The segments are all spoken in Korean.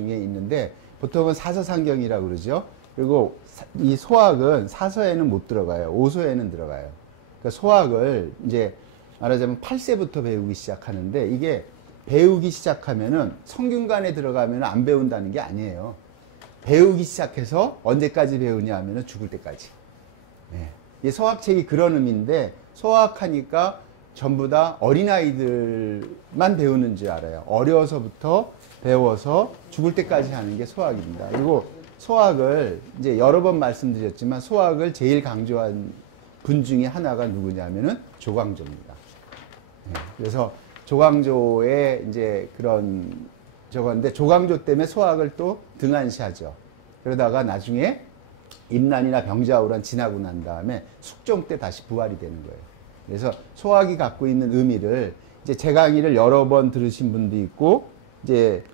중에 있는데 보통은 사서상경이라고 그러죠. 그리고 이 소학은 사서에는 못 들어가요. 오소에는 들어가요. 그러니까 소학을 이제 말하자면 8세부터 배우기 시작하는데 이게 배우기 시작하면은 성균관에 들어가면 안 배운다는 게 아니에요. 배우기 시작해서 언제까지 배우냐 하면은 죽을 때까지. 네. 이 소학책이 그런 의미인데 소학하니까 전부 다 어린아이들만 배우는 줄 알아요. 어려서부터 배워서 죽을 때까지 하는 게 소학입니다. 그리고 소학을 이제 여러 번 말씀드렸지만 소학을 제일 강조한 분 중에 하나가 누구냐면은 조광조입니다. 네. 그래서 조광조의 이제 그런 저건데 조광조 때문에 소학을 또 등한시하죠. 그러다가 나중에 임난이나 병자호란 지나고 난 다음에 숙종 때 다시 부활이 되는 거예요. 그래서 소학이 갖고 있는 의미를 이제 제 강의를 여러 번 들으신 분도 있고 이제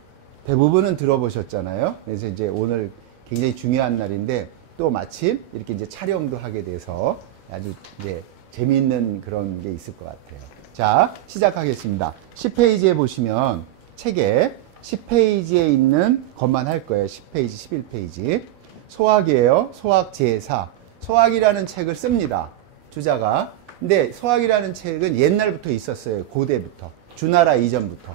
대부분은 들어보셨잖아요. 그래서 이제 오늘 굉장히 중요한 날인데 또 마침 이렇게 이제 촬영도 하게 돼서 아주 이제 재미있는 그런 게 있을 것 같아요. 자, 시작하겠습니다. 10페이지에 보시면 책에 10페이지에 있는 것만 할 거예요. 10페이지, 11페이지. 소학이에요. 소학 제4. 소학이라는 책을 씁니다. 주자가. 근데 소학이라는 책은 옛날부터 있었어요. 고대부터. 주나라 이전부터.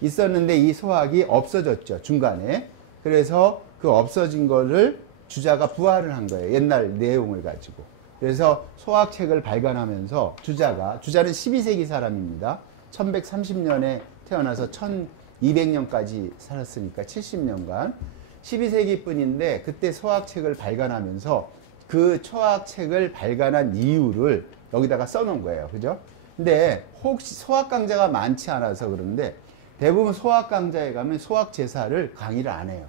있었는데 이 소학이 없어졌죠. 중간에. 그래서 그 없어진 거를 주자가 부활을 한 거예요. 옛날 내용을 가지고. 그래서 소학책을 발간하면서 주자는 12세기 사람입니다. 1130년에 태어나서 1200년까지 살았으니까 70년간. 12세기 뿐인데 그때 소학책을 발간하면서 그 소학책을 발간한 이유를 여기다가 써놓은 거예요. 그죠? 근데 혹시 소학 강좌가 많지 않아서 그런데 대부분 소학 강좌에 가면 소학 제사를 강의를 안 해요.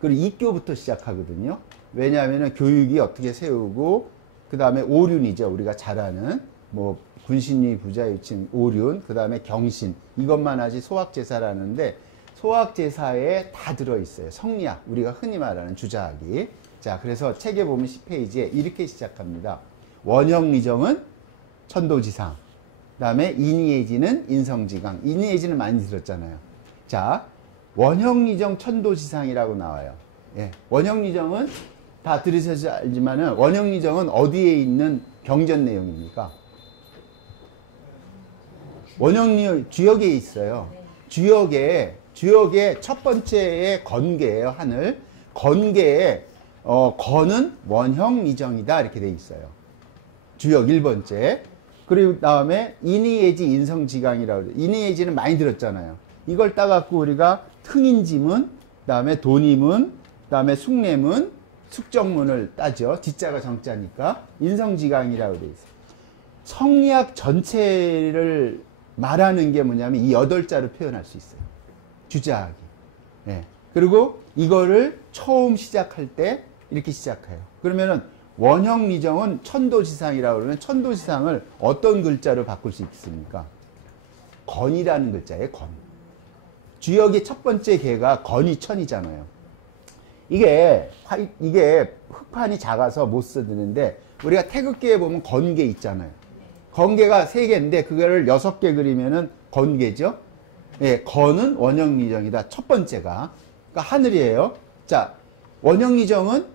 그리고 이교부터 시작하거든요. 왜냐하면 교육이 어떻게 세우고 그 다음에 오륜이죠. 우리가 잘 아는 뭐 군신위 부자유친 오륜 그 다음에 경신 이것만 하지 소학 제사라는데 소학 제사에 다 들어있어요. 성리학 우리가 흔히 말하는 주자학이. 자, 그래서 책에 보면 10페이지에 이렇게 시작합니다. 원형리정은 천도지상. 그 다음에 인의예지는 인성지강. 인의예지는 많이 들었잖아요. 자, 원형리정 천도지상이라고 나와요. 예, 원형리정은 다 들으셔서 알지만은 원형리정은 어디에 있는 경전 내용입니까? 원형리 주역에 있어요. 주역의 첫 번째의 건계예요. 하늘. 건계에 건은 원형리정이다 이렇게 돼 있어요. 주역 1번째. 그리고 다음에 인의예지 인성지강이라고 그래요. 인의예지는 많이 들었잖아요. 이걸 따갖고 우리가 흥인지문, 그 다음에 도니문, 그 다음에 숙례문, 숙정문을 따죠. 지자가 정자니까. 인성지강이라고 돼 있어요. 성리학 전체를 말하는 게 뭐냐면 이 8자로 표현할 수 있어요. 주자학이. 네. 그리고 이거를 처음 시작할 때 이렇게 시작해요. 그러면은 원형리정은 천도지상이라고 그러면 천도지상을 어떤 글자로 바꿀 수 있습니까? 건이라는 글자예요. 건. 주역의 첫 번째 개가 건이천이잖아요. 이게 흑판이 작아서 못 쓰는데 우리가 태극기에 보면 건개 있잖아요. 건개가 3개인데 그거를 6개 그리면은 건개죠. 예, 건은 원형리정이다. 첫 번째가. 그러니까 하늘이에요. 자, 원형리정은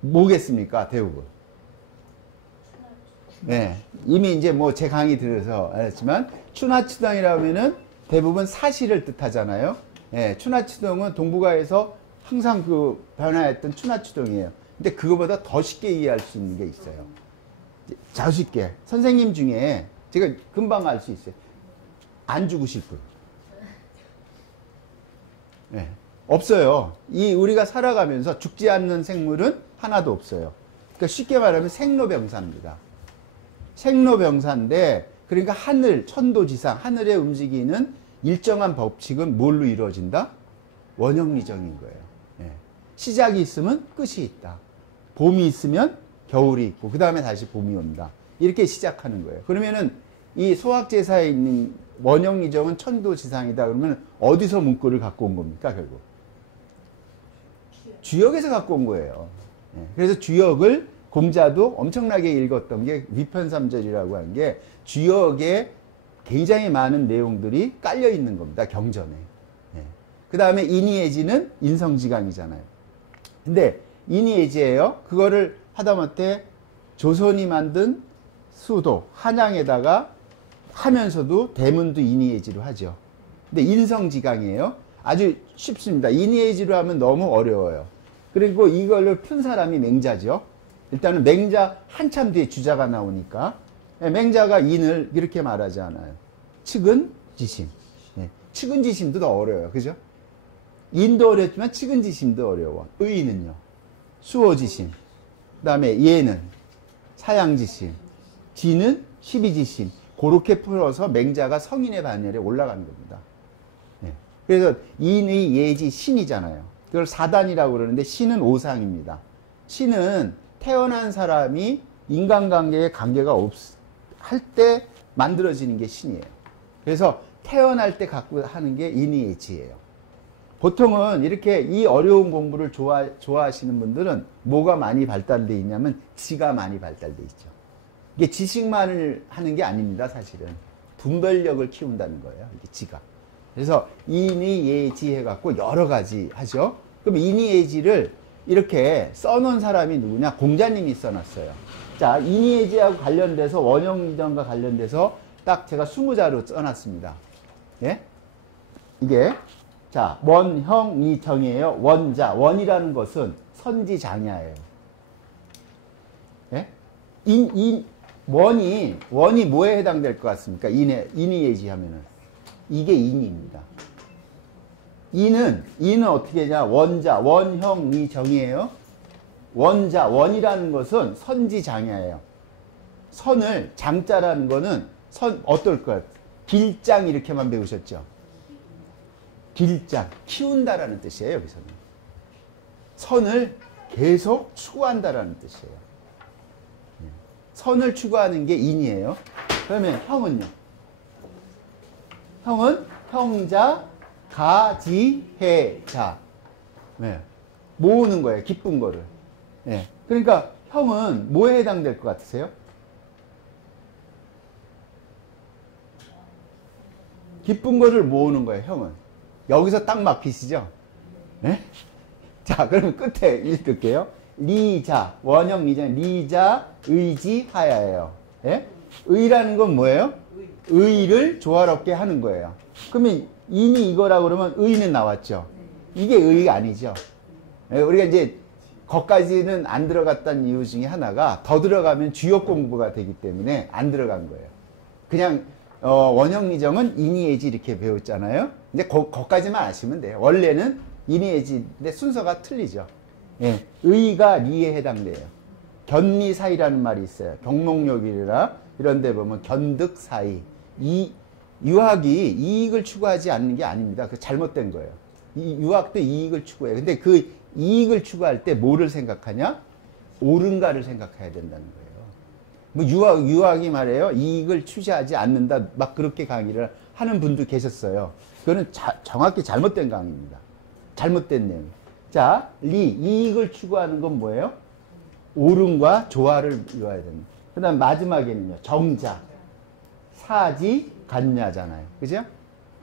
뭐겠습니까? 대부분. 예, 이미 이제 뭐 제 강의 들어서 알았지만 추나추동이라고 하면은 대부분 사실을 뜻하잖아요. 예, 추나추동은 동북아에서 항상 그 변화했던 추나추동이에요. 근데 그거보다 더 쉽게 이해할 수 있는 게 있어요. 자, 쉽게. 선생님 중에 제가 금방 알 수 있어요. 안 죽으실 분. 네, 없어요. 우리가 살아가면서 죽지 않는 생물은 하나도 없어요. 그러니까 쉽게 말하면 생로병사입니다. 생로병사인데 그러니까 하늘, 천도지상, 하늘에 움직이는 일정한 법칙은 뭘로 이루어진다? 원형리정인 거예요. 네. 시작이 있으면 끝이 있다. 봄이 있으면 겨울이 있고 그 다음에 다시 봄이 온다. 이렇게 시작하는 거예요. 그러면은 이 소학제사에 있는 원형리정은 천도지상이다. 그러면 어디서 문구를 갖고 온 겁니까? 결국 주역에서 갖고 온 거예요. 그래서 주역을 공자도 엄청나게 읽었던 게 위편삼절이라고 하는 게 주역에 굉장히 많은 내용들이 깔려 있는 겁니다. 경전에. 그 다음에 인이해지는 인성지강이잖아요. 근데 인이해지예요. 그거를 하다못해 조선이 만든 수도 한양에다가 하면서도 대문도 인이해지로 하죠. 근데 인성지강이에요. 아주 쉽습니다. 인이해지로 하면 너무 어려워요. 그리고 이걸로 푼 사람이 맹자죠. 일단은 맹자 한참 뒤에 주자가 나오니까 맹자가 인을 이렇게 말하지 않아요. 측은지심. 측은지심도 더 어려워요. 그죠? 인도 어렵지만 측은지심도 어려워. 의는요. 수호지심. 그 다음에 예는 사양지심. 지는 시비지심. 그렇게 풀어서 맹자가 성인의 반열에 올라가는 겁니다. 그래서 인의 예지 신이잖아요. 그걸 사단이라고 그러는데 신은 오상입니다. 신은 태어난 사람이 인간관계에 관계가 할 때 만들어지는 게 신이에요. 그래서 태어날 때 갖고 하는 게 인의 예지예요. 보통은 이렇게 이 어려운 공부를 좋아하시는 분들은 뭐가 많이 발달되어 있냐면 지가 많이 발달되어 있죠. 이게 지식만을 하는 게 아닙니다. 사실은 분별력을 키운다는 거예요. 이게 지가. 그래서 인의예지 해갖고 여러 가지 하죠. 그럼 인의예지를 이렇게 써놓은 사람이 누구냐? 공자님이 써놨어요. 자, 인의예지하고 관련돼서 원형이전과 관련돼서 딱 제가 20자로 써놨습니다. 예? 이게 자, 원형이정이에요. 원자. 원이라는 것은 선지장야예요. 예? 원이 뭐에 해당될 것 같습니까? 인의예지 하면은. 이게 인입니다. 인은 어떻게 하냐? 원자, 원형이정이에요. 원자, 원이라는 것은 선지장야예요. 선을, 장자라는 거는 어떨 것 같아요? 길장 이렇게만 배우셨죠? 길장, 키운다라는 뜻이에요, 여기서는. 선을 계속 추구한다라는 뜻이에요. 선을 추구하는 게 인이에요. 그러면 형은요? 형은 형자, 가지해자. 네. 모으는 거예요. 기쁜 거를. 네. 그러니까 형은 뭐에 해당될 것 같으세요? 기쁜 거를 모으는 거예요. 형은. 여기서 딱 막히시죠? 네? 자, 그러면 끝에 읽을게요. 리자, 원형 리자, 리자, 의지, 하야예요. 네? 의라는 건 뭐예요? 의를 조화롭게 하는 거예요. 그러면 인이 이거라고 그러면 의는 나왔죠. 이게 의가 아니죠. 우리가 이제 거기까지는 안 들어갔다는 이유 중에 하나가 더 들어가면 주역 공부가 되기 때문에 안 들어간 거예요. 그냥 원형리정은 인이예지 이렇게 배웠잖아요. 근데 거기까지만 아시면 돼요. 원래는 인이예지인데 순서가 틀리죠. 예, 의가 리에 해당돼요. 견리사이라는 말이 있어요. 경록욕이라 이런 데 보면 견득사이. 유학이 이익을 추구하지 않는 게 아닙니다. 그 잘못된 거예요. 유학도 이익을 추구해요. 근데 그 이익을 추구할 때 뭐를 생각하냐? 옳은가를 생각해야 된다는 거예요. 뭐 유학이 말해요. 이익을 취하지 않는다. 막 그렇게 강의를 하는 분도 계셨어요. 그거는 정확히 잘못된 강의입니다. 잘못된 내용. 자, 이익을 추구하는 건 뭐예요? 옳음과 조화를 이루어야 됩니다. 그 다음 마지막에는요. 정자. 사지, 간야잖아요. 그죠?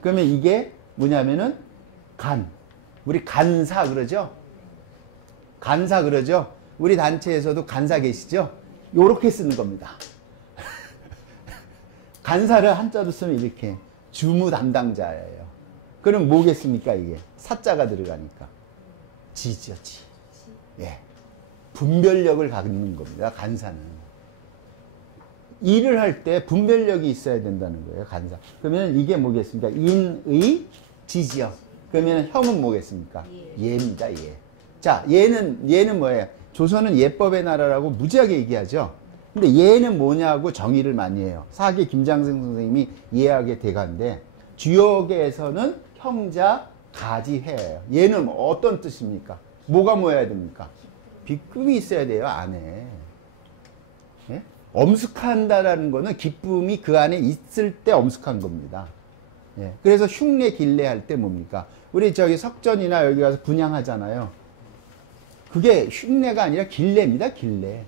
그러면 이게 뭐냐면은 우리 간사 그러죠? 간사 그러죠? 우리 단체에서도 간사 계시죠? 요렇게 쓰는 겁니다. 간사를 한자로 쓰면 이렇게 주무 담당자예요. 그럼 뭐겠습니까 이게? 사자가 들어가니까. 지죠, 지. 예. 분별력을 갖는 겁니다. 간사는. 일을 할 때 분별력이 있어야 된다는 거예요. 간사. 그러면 이게 뭐겠습니까? 인의 지지요. 그러면 형은 뭐겠습니까? 예입니다. 예. 자, 예는 뭐예요? 조선은 예법의 나라라고 무지하게 얘기하죠. 근데 예는 뭐냐고 정의를 많이 해요. 사기 김장생 선생님이 예학의 대가인데 주역에서는 형자 가지해예요. 예는 어떤 뜻입니까? 뭐가 모여야 됩니까? 비급이 있어야 돼요. 안에. 예? 엄숙한다라는 거는 기쁨이 그 안에 있을 때 엄숙한 겁니다. 예. 그래서 흉내 길래 할 때 뭡니까? 우리 저기 석전이나 여기 가서 분양하잖아요. 그게 흉내가 아니라 길래입니다. 길래.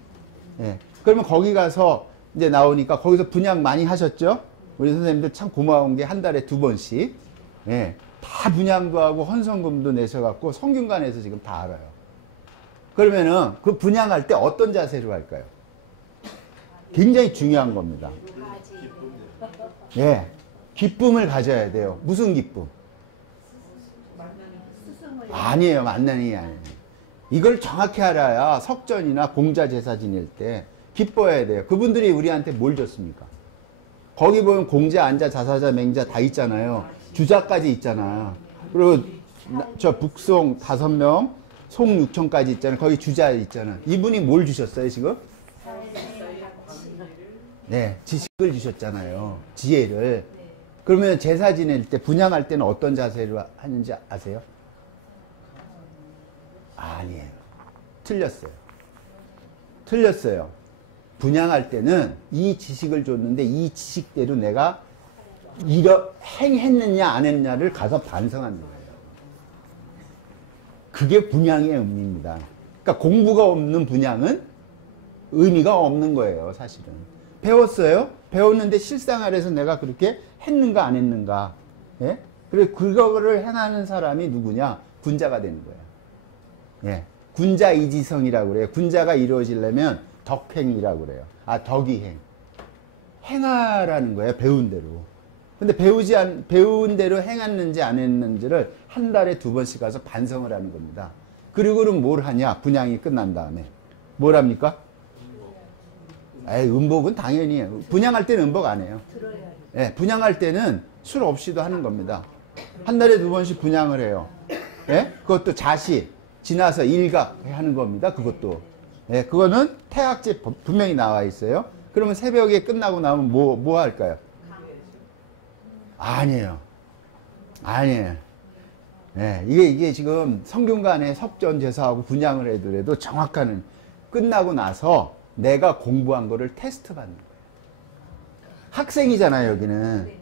예. 그러면 거기 가서 이제 나오니까 거기서 분양 많이 하셨죠? 우리 선생님들 참 고마운 게 한 달에 2번씩. 예. 다 분양도 하고 헌성금도 내셔갖고 성균관에서 지금 다 알아요. 그러면은 그 분양할 때 어떤 자세로 할까요? 굉장히 중요한 겁니다. 예, 기쁨을 가져야 돼요. 무슨 기쁨? 아니에요. 만난이 아니에요. 이걸 정확히 알아야 석전이나 공자 제사 지낼 때 기뻐해야 돼요. 그분들이 우리한테 뭘 줬습니까? 거기 보면 공자, 안자, 자사자, 맹자 다 있잖아요. 주자까지 있잖아요. 그리고 저 북송 5명, 송 6천까지 있잖아요. 거기 주자 있잖아요. 이분이 뭘 주셨어요, 지금? 네, 지식을 주셨잖아요. 지혜를. 그러면 제사 지낼 때, 분양할 때는 어떤 자세로 하는지 아세요? 아니에요. 틀렸어요. 틀렸어요. 분양할 때는 이 지식을 줬는데 이 지식대로 내가 행했느냐 안 했느냐를 가서 반성하는 거예요. 그게 분양의 의미입니다. 그러니까 공부가 없는 분양은 의미가 없는 거예요, 사실은. 배웠어요? 배웠는데 실생활에서 내가 그렇게 했는가 안 했는가. 예? 그리고 그거를 행하는 사람이 누구냐? 군자가 되는 거예요. 예. 군자 이지성이라고 그래요. 군자가 이루어지려면 덕행이라고 그래요. 아, 덕이행. 행하라는 거예요, 배운 대로. 근데 배운 대로 행했는지 안 했는지를 한 달에 2번씩 가서 반성을 하는 겁니다. 그리고는 뭘 하냐? 분양이 끝난 다음에. 뭘 합니까? 에이, 음복은 당연히 해요. 분양할 때는 음복 안 해요. 예, 분양할 때는 술 없이도 하는 겁니다. 한 달에 2번씩 분양을 해요. 예? 그것도 자시, 지나서 일각 하는 겁니다. 그것도. 예, 그거는 태학제 분명히 나와 있어요. 그러면 새벽에 끝나고 나면 뭐 할까요? 아니에요. 아니에요. 예, 이게 지금 성균관에 석전 제사하고 분양을 해도 정확한 끝나고 나서 내가 공부한 거를 테스트 받는 거예요. 학생이잖아요, 여기는.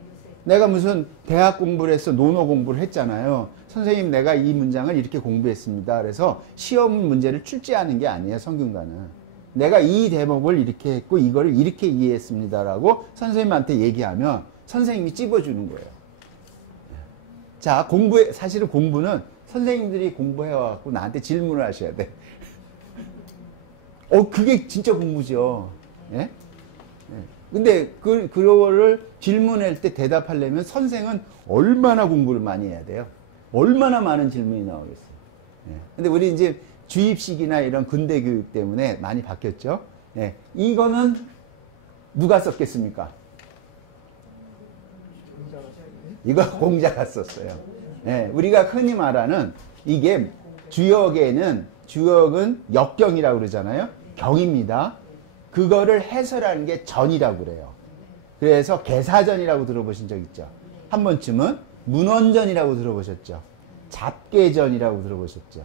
내가 무슨 대학 공부를 해서 논어 공부를 했잖아요. 선생님, 내가 이 문장을 이렇게 공부했습니다. 그래서 시험 문제를 출제하는 게 아니에요, 성균관은. 내가 이 대목을 이렇게 했고 이거를 이렇게 이해했습니다라고 선생님한테 얘기하면 선생님이 찝어주는 거예요. 자, 사실은 공부는 선생님들이 공부해와갖고 나한테 질문을 하셔야 돼. 그게 진짜 공부죠. 예? 근데 그거를 질문할 때 대답하려면 선생은 얼마나 공부를 많이 해야 돼요? 얼마나 많은 질문이 나오겠어요. 예. 근데 우리 이제 주입식이나 이런 근대 교육 때문에 많이 바뀌었죠. 예. 이거는 누가 썼겠습니까? 이거 공자가 썼어요. 예. 우리가 흔히 말하는 이게 주역은 역경이라고 그러잖아요. 경입니다. 그거를 해설하는 게 전이라고 그래요. 그래서 개사전이라고 들어보신 적 있죠? 한 번쯤은 문원전이라고 들어보셨죠? 잡계전이라고 들어보셨죠?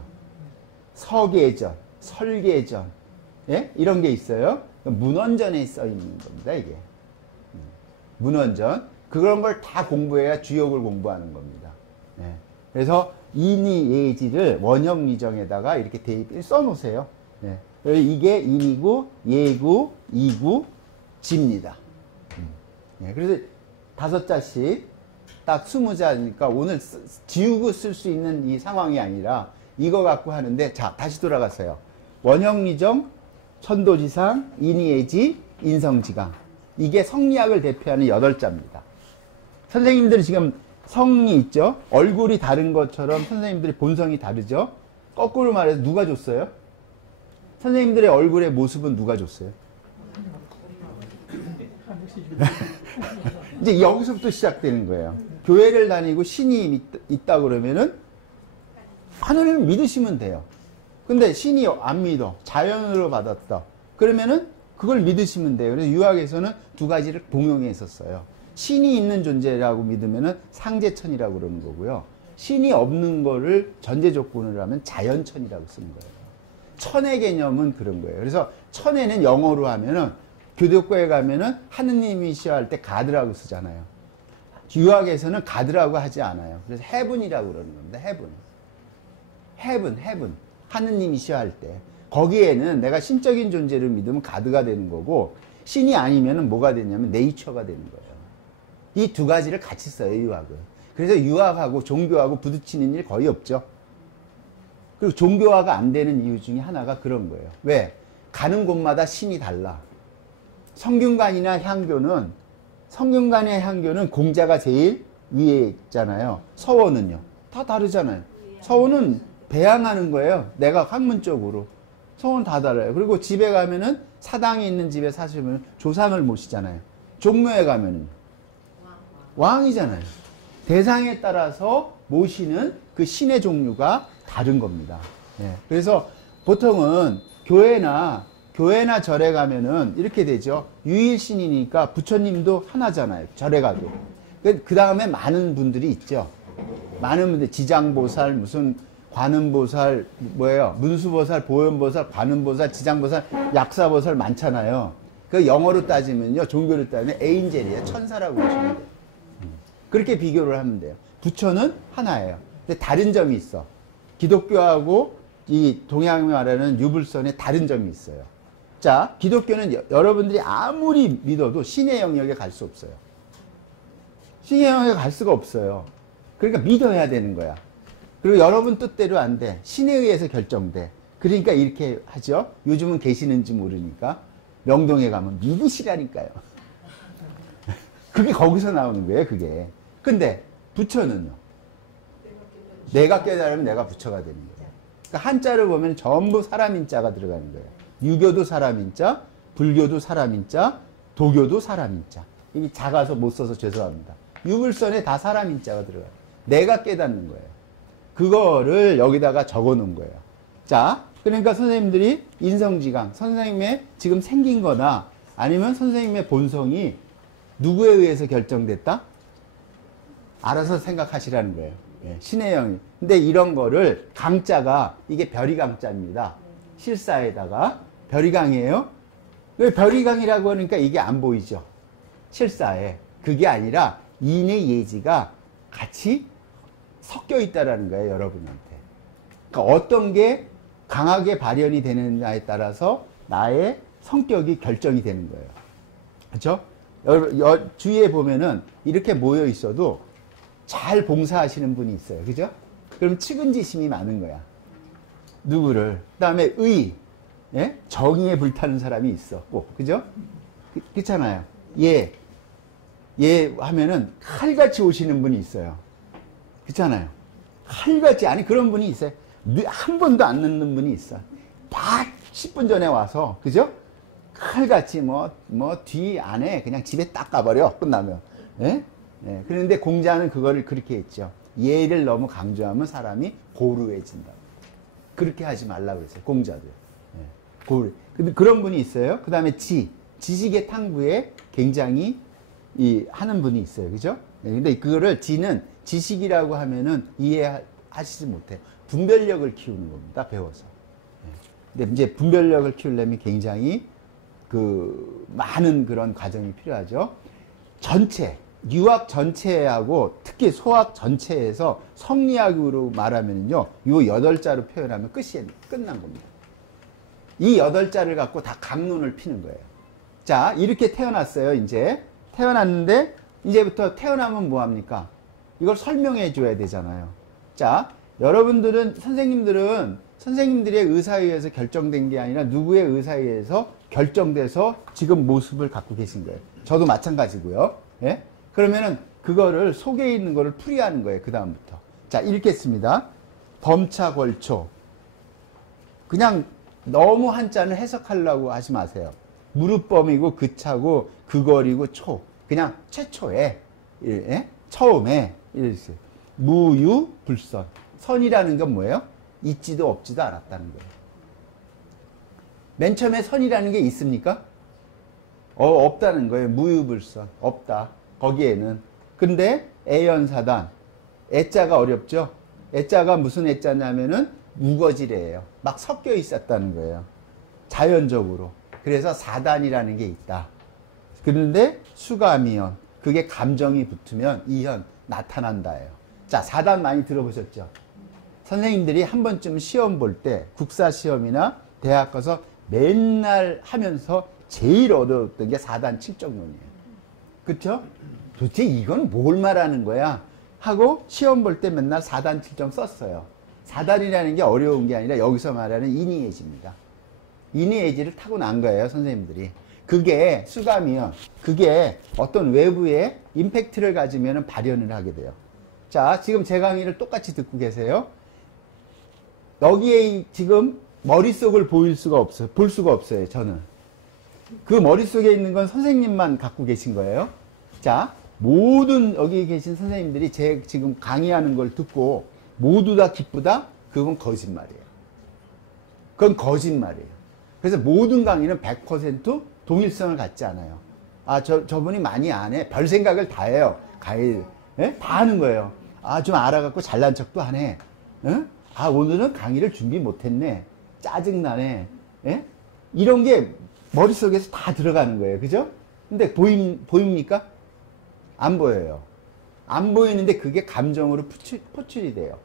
서계전, 설계전, 예? 이런 게 있어요. 문원전에 써 있는 겁니다, 이게. 문원전. 그런 걸 다 공부해야 주역을 공부하는 겁니다. 예. 그래서 인이 예지를 원형미정에다가 이렇게 써놓으세요. 예. 이게 인이고, 예구, 이구, 지입니다. 예. 그래서 5자씩 딱 20자니까 오늘 지우고 쓸 수 있는 이 상황이 아니라 이거 갖고 하는데, 자, 다시 돌아가세요. 원형미정, 천도지상, 인이예지, 인성지강. 이게 성리학을 대표하는 8자입니다. 선생님들이 지금 성이 있죠? 얼굴이 다른 것처럼 선생님들이 본성이 다르죠? 거꾸로 말해서 누가 줬어요? 선생님들의 얼굴의 모습은 누가 줬어요? 이제 여기서부터 시작되는 거예요. 교회를 다니고 신이 있다 그러면은 하늘을 믿으시면 돼요. 근데 신이 안 믿어. 자연으로 받았다. 그러면은 그걸 믿으시면 돼요. 그래서 유학에서는 2가지를 동용했었어요. 신이 있는 존재라고 믿으면은 상제천이라고 그러는 거고요. 신이 없는 거를 전제 조건으로 하면 자연천이라고 쓰는 거예요. 천의 개념은 그런 거예요. 그래서 천에는 영어로 하면은 교도과에 가면은 하느님이시여 할 때 가드라고 쓰잖아요. 유학에서는 가드라고 하지 않아요. 그래서 heaven이라고 그러는 겁니다. heaven. 하느님이시여 할 때. 거기에는 내가 신적인 존재를 믿으면 가드가 되는 거고, 신이 아니면은 뭐가 되냐면 네이처가 되는 거예요. 이 2가지를 같이 써요, 유학은. 그래서 유학하고 종교하고 부딪히는 일 거의 없죠. 그리고 종교화가 안 되는 이유 중에 하나가 그런 거예요. 왜? 가는 곳마다 신이 달라. 성균관이나 향교는 공자가 제일 위에 있잖아요. 서원은요. 다 다르잖아요. 서원은 배양하는 거예요. 내가 학문 쪽으로. 서원 다 달라요. 그리고 집에 가면은 사당이 있는 집에 사시면 조상을 모시잖아요. 종묘에 가면은 왕이잖아요. 대상에 따라서 모시는 그 신의 종류가 다른 겁니다. 예. 그래서 보통은 교회나 절에 가면은 이렇게 되죠. 유일신이니까 부처님도 하나잖아요. 절에 가도. 그 다음에 많은 분들이 있죠. 많은 분들, 지장보살, 무슨 관음보살, 문수보살, 보현보살, 관음보살, 지장보살, 약사보살 많잖아요. 그 영어로 따지면요. 종교로 따지면 에인젤이에요. 천사라고 보시면 돼요. 그렇게 비교를 하면 돼요. 부처는 하나예요. 근데 다른 점이 있어. 기독교하고 이 동양이 말하는 유불선에 다른 점이 있어요. 자, 기독교는 여러분들이 아무리 믿어도 신의 영역에 갈 수 없어요. 신의 영역에 갈 수가 없어요. 그러니까 믿어야 되는 거야. 그리고 여러분 뜻대로 안 돼. 신에 의해서 결정돼. 그러니까 이렇게 하죠. 요즘은 계시는지 모르니까 명동에 가면 믿으시라니까요. 그게 거기서 나오는 거예요, 그게. 근데 부처는요. 내가 깨달으면 내가 부처가 되는 거예요. 그러니까 한자를 보면 전부 사람인자가 들어가는 거예요. 유교도 사람인자, 불교도 사람인자, 도교도 사람인자. 이게 작아서 못 써서 죄송합니다. 유불선에 다 사람인자가 들어가요. 내가 깨닫는 거예요. 그거를 여기다가 적어 놓은 거예요. 자, 그러니까 선생님들이 인성지강, 선생님의 지금 생긴 거나 아니면 선생님의 본성이 누구에 의해서 결정됐다? 알아서 생각하시라는 거예요. 예, 신의 영이. 근데 이런 거를 강자가 이게 별이강자입니다. 실사에다가 별이강이에요. 왜 별이강이라고 하니까 이게 안 보이죠? 실사에. 그게 아니라 인의 예지가 같이 섞여 있다라는 거예요, 여러분한테. 그러니까 어떤 게 강하게 발현이 되느냐에 따라서 나의 성격이 결정이 되는 거예요. 그렇죠? 주위에 보면은 이렇게 모여 있어도 잘 봉사하시는 분이 있어요. 그죠? 그럼 측은지심이 많은 거야. 누구를. 그 다음에 예? 정의에 불타는 사람이 있어. 꼭. 그죠? 그렇잖아요. 예 하면은 칼같이 오시는 분이 있어요. 그렇잖아요. 칼같이. 아니, 그런 분이 있어요. 한 번도 안 늦는 분이 있어. 딱 10분 전에 와서. 그죠? 칼같이 뒤 안에 그냥 집에 딱 가버려. 끝나면. 예? 예, 그런데 공자는 그거를 그렇게 했죠. 예를 너무 강조하면 사람이 고루해진다. 그렇게 하지 말라고 그랬어요. 공자도. 예, 고루. 근데 그런 분이 있어요. 그 다음에 지식의 탕구에 굉장히 하는 분이 있어요. 그죠? 예, 근데 그거를 지는 지식이라고 하면은 이해하시지 못해요. 분별력을 키우는 겁니다. 배워서. 예. 근데 이제 분별력을 키우려면 굉장히 많은 그런 과정이 필요하죠. 유학 전체하고 특히 소학 전체에서 성리학으로 말하면요, 요 8자로 표현하면 끝난 겁니다. 이 8자를 갖고 다 강론을 피는 거예요. 자, 이렇게 태어났어요. 이제 태어났는데 이제부터 태어나면 뭐합니까? 이걸 설명해 줘야 되잖아요. 자, 선생님들의 의사에 의해서 결정된 게 아니라 누구의 의사에 의해서 결정돼서 지금 모습을 갖고 계신 거예요. 저도 마찬가지고요. 예? 그러면은 그거를 속에 있는 거를 풀이하는 거예요. 그 다음부터. 자, 읽겠습니다. 범차걸초. 그냥 너무 한자는 해석하려고 하지 마세요. 무릎범이고 그차고 그거리고 초. 그냥 최초에, 예? 처음에 이랬어요. 무유불선. 선이라는 건 뭐예요? 있지도 없지도 않았다는 거예요. 맨 처음에 선이라는 게 있습니까? 없다는 거예요. 무유불선. 없다. 거기에는. 근데 애연사단. 애자가 어렵죠? 애자가 무슨 애자냐면은 우거지래예요. 막 섞여 있었다는 거예요. 자연적으로. 그래서 사단이라는 게 있다. 그런데 수감이연. 그게 감정이 붙으면 이현. 나타난다예요. 자, 사단 많이 들어보셨죠? 선생님들이 한 번쯤 시험 볼 때 국사 시험이나 대학 가서 맨날 하면서 제일 어려웠던 게 사단 칠정론이에요. 그렇죠? 도대체 이건 뭘 말하는 거야? 하고 시험 볼 때 맨날 4단 7점 썼어요. 4단이라는 게 어려운 게 아니라 여기서 말하는 이니에이지입니다. 이니에이지를 타고난 거예요, 선생님들이. 그게 수감이요. 그게 어떤 외부의 임팩트를 가지면 발현을 하게 돼요. 자, 지금 제 강의를 똑같이 듣고 계세요. 여기에 지금 머릿속을 볼 수가 없어요, 저는. 그 머릿속에 있는 건 선생님만 갖고 계신 거예요. 자, 모든 여기 계신 선생님들이 제 지금 강의하는 걸 듣고 모두 다 기쁘다? 그건 거짓말이에요. 그건 거짓말이에요. 그래서 모든 강의는 100% 동일성을 갖지 않아요. 아, 저분이 많이 안 해. 별 생각을 다 해요. 예? 다 하는 거예요. 아, 좀 알아갖고 잘난 척도 하네. 예? 아, 오늘은 강의를 준비 못했네. 짜증나네. 예? 이런 게 머릿속에서 다 들어가는 거예요. 그죠? 근데 보입니까? 안 보여요. 안 보이는데 그게 감정으로 표출이 돼요.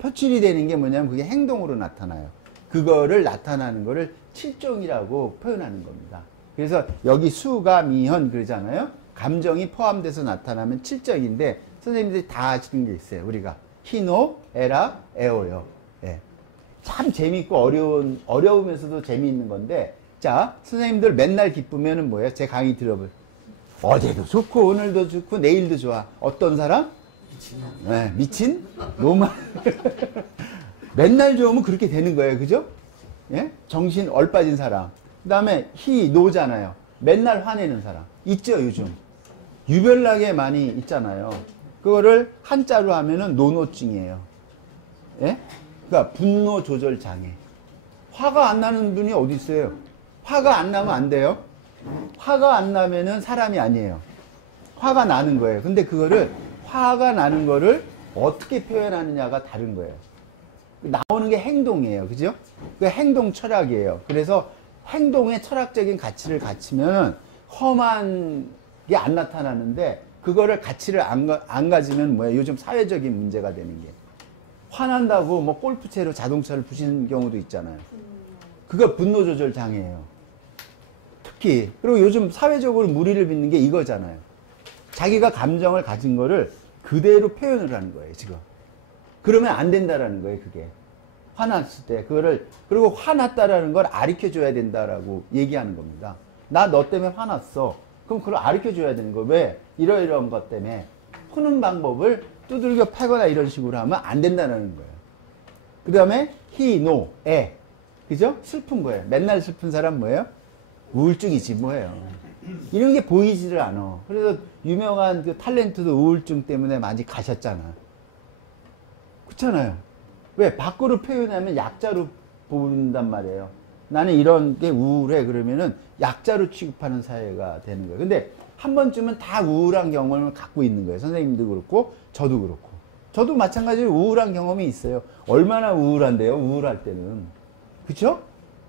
표출이 되는 게 뭐냐면 그게 행동으로 나타나요. 그거를 나타나는 거를 칠종이라고 표현하는 겁니다. 그래서 여기 수가 미현 그러잖아요. 감정이 포함돼서 나타나면 칠정인데 선생님들이 다 아시는 게 있어요. 우리가 히노, 에라, 에오요. 예. 참 재밌고 어려우면서도 재미있는 건데 자, 선생님들 맨날 기쁘면은 뭐예요? 제 강의 들어볼. 어제도 좋고 오늘도 좋고 내일도 좋아. 어떤 사람? 미친. 네, 미친? 노말. 맨날 좋으면 그렇게 되는 거예요. 그죠? 예? 정신 얼빠진 사람. 그 다음에 노잖아요. 맨날 화내는 사람. 있죠, 요즘. 유별나게 많이 있잖아요. 그거를 한자로 하면은 노노증이에요. 예? 그러니까 분노 조절 장애. 화가 안 나는 분이 어디 있어요? 화가 안 나면 안 돼요. 화가 안 나면은 사람이 아니에요. 화가 나는 거예요. 근데 그거를 화가 나는 거를 어떻게 표현하느냐가 다른 거예요. 나오는 게 행동이에요. 그죠? 그 행동 철학이에요. 그래서 행동의 철학적인 가치를 갖추면 험한 게 안 나타나는데 그거를 가치를 안 가지면 뭐예요? 요즘 사회적인 문제가 되는 게. 화난다고 뭐 골프채로 자동차를 부시는 경우도 있잖아요. 그거 분노 조절 장애예요. 특히. 그리고 요즘 사회적으로 무리를 빚는 게 이거잖아요. 자기가 감정을 가진 거를 그대로 표현을 하는 거예요, 지금. 그러면 안 된다라는 거예요, 그게. 화났을 때. 그리고 화났다라는 걸 가르쳐 줘야 된다라고 얘기하는 겁니다. 나 너 때문에 화났어. 그럼 그걸 가르쳐 줘야 되는 거예요. 왜? 이러이러한 것 때문에. 푸는 방법을 두들겨 패거나 이런 식으로 하면 안 된다는 거예요. 그 다음에 노, 에. 그죠? 슬픈 거예요. 맨날 슬픈 사람 뭐예요? 우울증이지 뭐예요. 이런 게 보이지를 않아. 그래서 유명한 그 탤런트도 우울증 때문에 많이 가셨잖아. 그렇잖아요. 왜? 밖으로 표현하면 약자로 본단 말이에요. 나는 이런 게 우울해 그러면은 약자로 취급하는 사회가 되는 거예요. 근데 한 번쯤은 다 우울한 경험을 갖고 있는 거예요. 선생님도 그렇고 저도 그렇고. 저도 마찬가지로 우울한 경험이 있어요. 얼마나 우울한데요? 우울할 때는. 그쵸?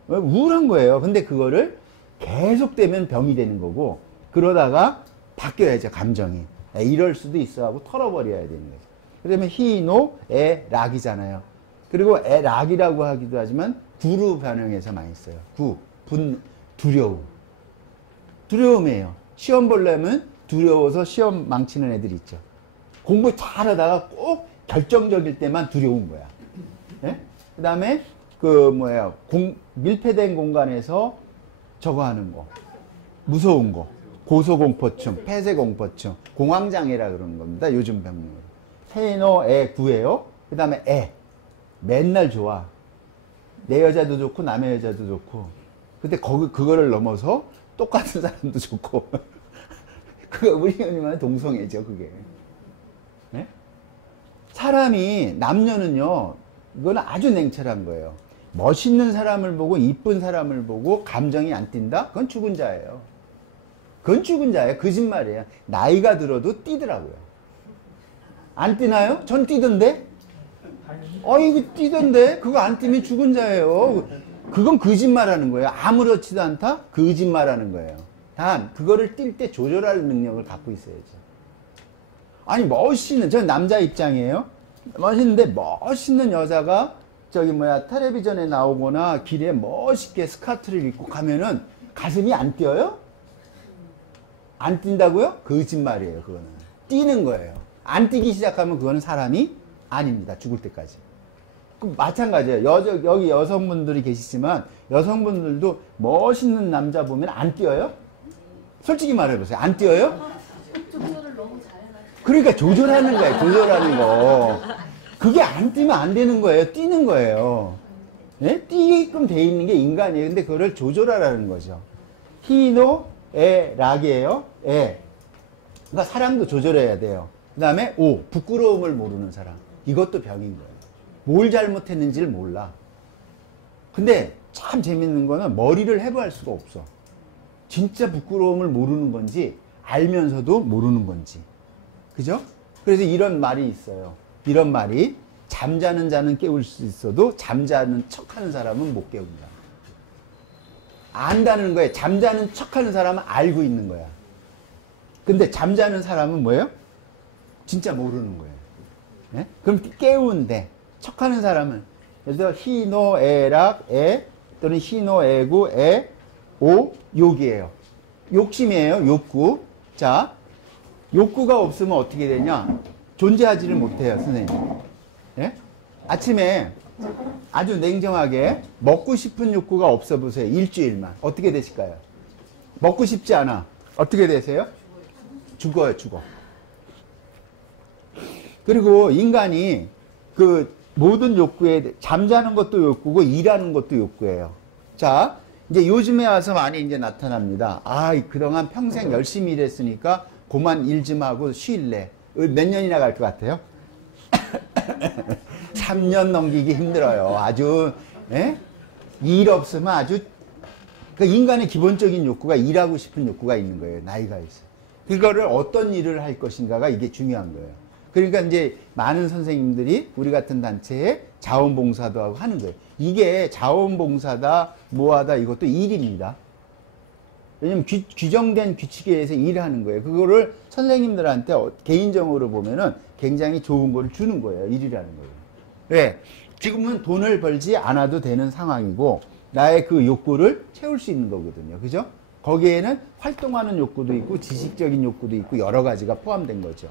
우울한 거예요. 근데 그거를 계속되면 병이 되는 거고 그러다가 바뀌어야죠. 감정이. 이럴 수도 있어 하고 털어버려야 되는 거죠. 그러면 노, 에, 락이잖아요. 그리고 에, 락이라고 하기도 하지만 구로 변형해서 많이 써요. 두려움. 두려움이에요. 시험 보려면 두려워서 시험 망치는 애들이 있죠. 공부 잘하다가 꼭 결정적일 때만 두려운 거야. 예? 그 다음에 밀폐된 공간에서 저거 하는 거. 무서운 거. 고소공포증, 폐쇄공포증, 공황장애라 그러는 겁니다. 요즘 병명으로. 노, 에, 구예요. 그 다음에 에. 맨날 좋아. 내 여자도 좋고 남의 여자도 좋고. 근데 그거를 넘어서 똑같은 사람도 좋고. 그거 우리 형님은 동성애죠, 그게. 네? 사람이, 남녀는요, 이거는 아주 냉철한 거예요. 멋있는 사람을 보고, 이쁜 사람을 보고, 감정이 안 뛴다? 그건 죽은 자예요. 그건 죽은 자예요. 거짓말이에요. 나이가 들어도 뛰더라고요. 안 뛰나요? 전 뛰던데? 이거 뛰던데? 그거 안 뛰면 죽은 자예요. 그건 거짓말하는 거예요. 아무렇지도 않다? 거짓말하는 거예요. 단, 그거를 뛸 때 조절할 능력을 갖고 있어야죠. 아니, 전 남자 입장이에요. 멋있는데, 멋있는 여자가, 텔레비전에 나오거나 길에 멋있게 스커트를 입고 가면은 가슴이 안 뛰어요? 안 뛴다고요? 거짓말이에요, 그거는. 뛰는 거예요. 안 뛰기 시작하면 그거는 사람이 아닙니다. 죽을 때까지. 마찬가지예요. 여기 여성분들이 계시지만 여성분들도 멋있는 남자 보면 안 뛰어요? 솔직히 말해보세요. 안 뛰어요? 조절을 너무 잘해가지고. 그러니까 조절하는 거예요. 조절하는 거. 그게 안 뛰면 안 되는 거예요. 뛰는 거예요. 예? 뛰게끔 돼 있는 게 인간이에요. 근데 그거를 조절하라는 거죠. 희노, 에, 락이에요. 에. 그러니까 사람도 조절해야 돼요. 그 다음에 오, 부끄러움을 모르는 사람. 이것도 병인 거예요. 뭘 잘못했는지를 몰라. 근데 참 재밌는 거는 머리를 해부할 수가 없어. 진짜 부끄러움을 모르는 건지 알면서도 모르는 건지. 그죠? 그래서 이런 말이 있어요. 이런 말이 잠자는 자는 깨울 수 있어도 잠자는 척하는 사람은 못 깨운다. 안다는 거예요. 잠자는 척하는 사람은 알고 있는 거야. 근데 잠자는 사람은 뭐예요? 진짜 모르는 거예요. 네? 그럼 깨운데 척하는 사람은 그래서 희노 에락 에 또는 희노 에구 에 오 욕이에요. 욕심이에요. 욕구. 자, 욕구가 없으면 어떻게 되냐? 존재하지를 못해요, 선생님. 예? 아침에 아주 냉정하게 먹고 싶은 욕구가 없어 보세요. 일주일만. 어떻게 되실까요? 먹고 싶지 않아. 어떻게 되세요? 죽어요, 죽어. 그리고 인간이 그 모든 욕구에 잠자는 것도 욕구고 일하는 것도 욕구예요. 자, 이제 요즘에 와서 많이 이제 나타납니다. 아, 그동안 평생 열심히 일했으니까 그만 일 좀 하고 쉴래. 몇 년이나 갈 것 같아요? 3년 넘기기 힘들어요. 아주, 예? 일 없으면 아주, 그 인간의 기본적인 욕구가 일하고 싶은 욕구가 있는 거예요. 나이가 있어요. 그거를 어떤 일을 할 것인가가 이게 중요한 거예요. 그러니까 이제 많은 선생님들이 우리 같은 단체에 자원봉사도 하고 하는 거예요. 이게 자원봉사다, 뭐하다, 이것도 일입니다. 왜냐면 규정된 규칙에 의해서 일을 하는 거예요. 그거를 선생님들한테 개인적으로 보면은 굉장히 좋은 거를 주는 거예요. 일이라는 거예요. 왜? 지금은 돈을 벌지 않아도 되는 상황이고, 나의 그 욕구를 채울 수 있는 거거든요. 그죠? 거기에는 활동하는 욕구도 있고, 지식적인 욕구도 있고, 여러 가지가 포함된 거죠.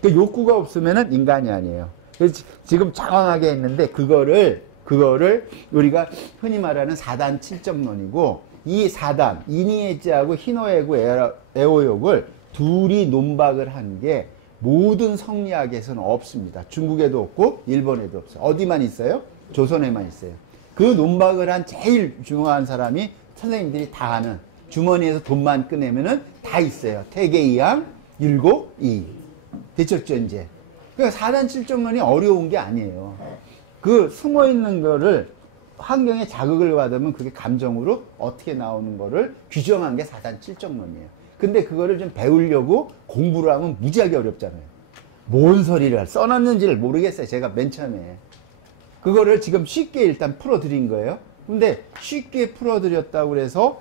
그 욕구가 없으면은 인간이 아니에요. 그래서 지금 장황하게 했는데, 그거를 우리가 흔히 말하는 4단 7점론이고, 이 4단, 이니에지하고 히노에고 에오욕을 둘이 논박을 한 게 모든 성리학에서는 없습니다. 중국에도 없고 일본에도 없어요. 어디만 있어요? 조선에만 있어요. 그 논박을 한 제일 중요한 사람이 선생님들이 다 아는, 주머니에서 돈만 꺼내면은 다 있어요. 태계이양, 율곡이. 되셨죠, 이제? 그러니까 4단 7점론이 어려운 게 아니에요. 그 숨어 있는 거를 환경에 자극을 받으면 그게 감정으로 어떻게 나오는 거를 규정한 게 4단 7점론이에요. 근데 그거를 좀 배우려고 공부를 하면 무지하게 어렵잖아요. 뭔 소리를 써놨는지를 모르겠어요. 제가 맨 처음에. 그거를 지금 쉽게 일단 풀어드린 거예요. 근데 쉽게 풀어드렸다고 해서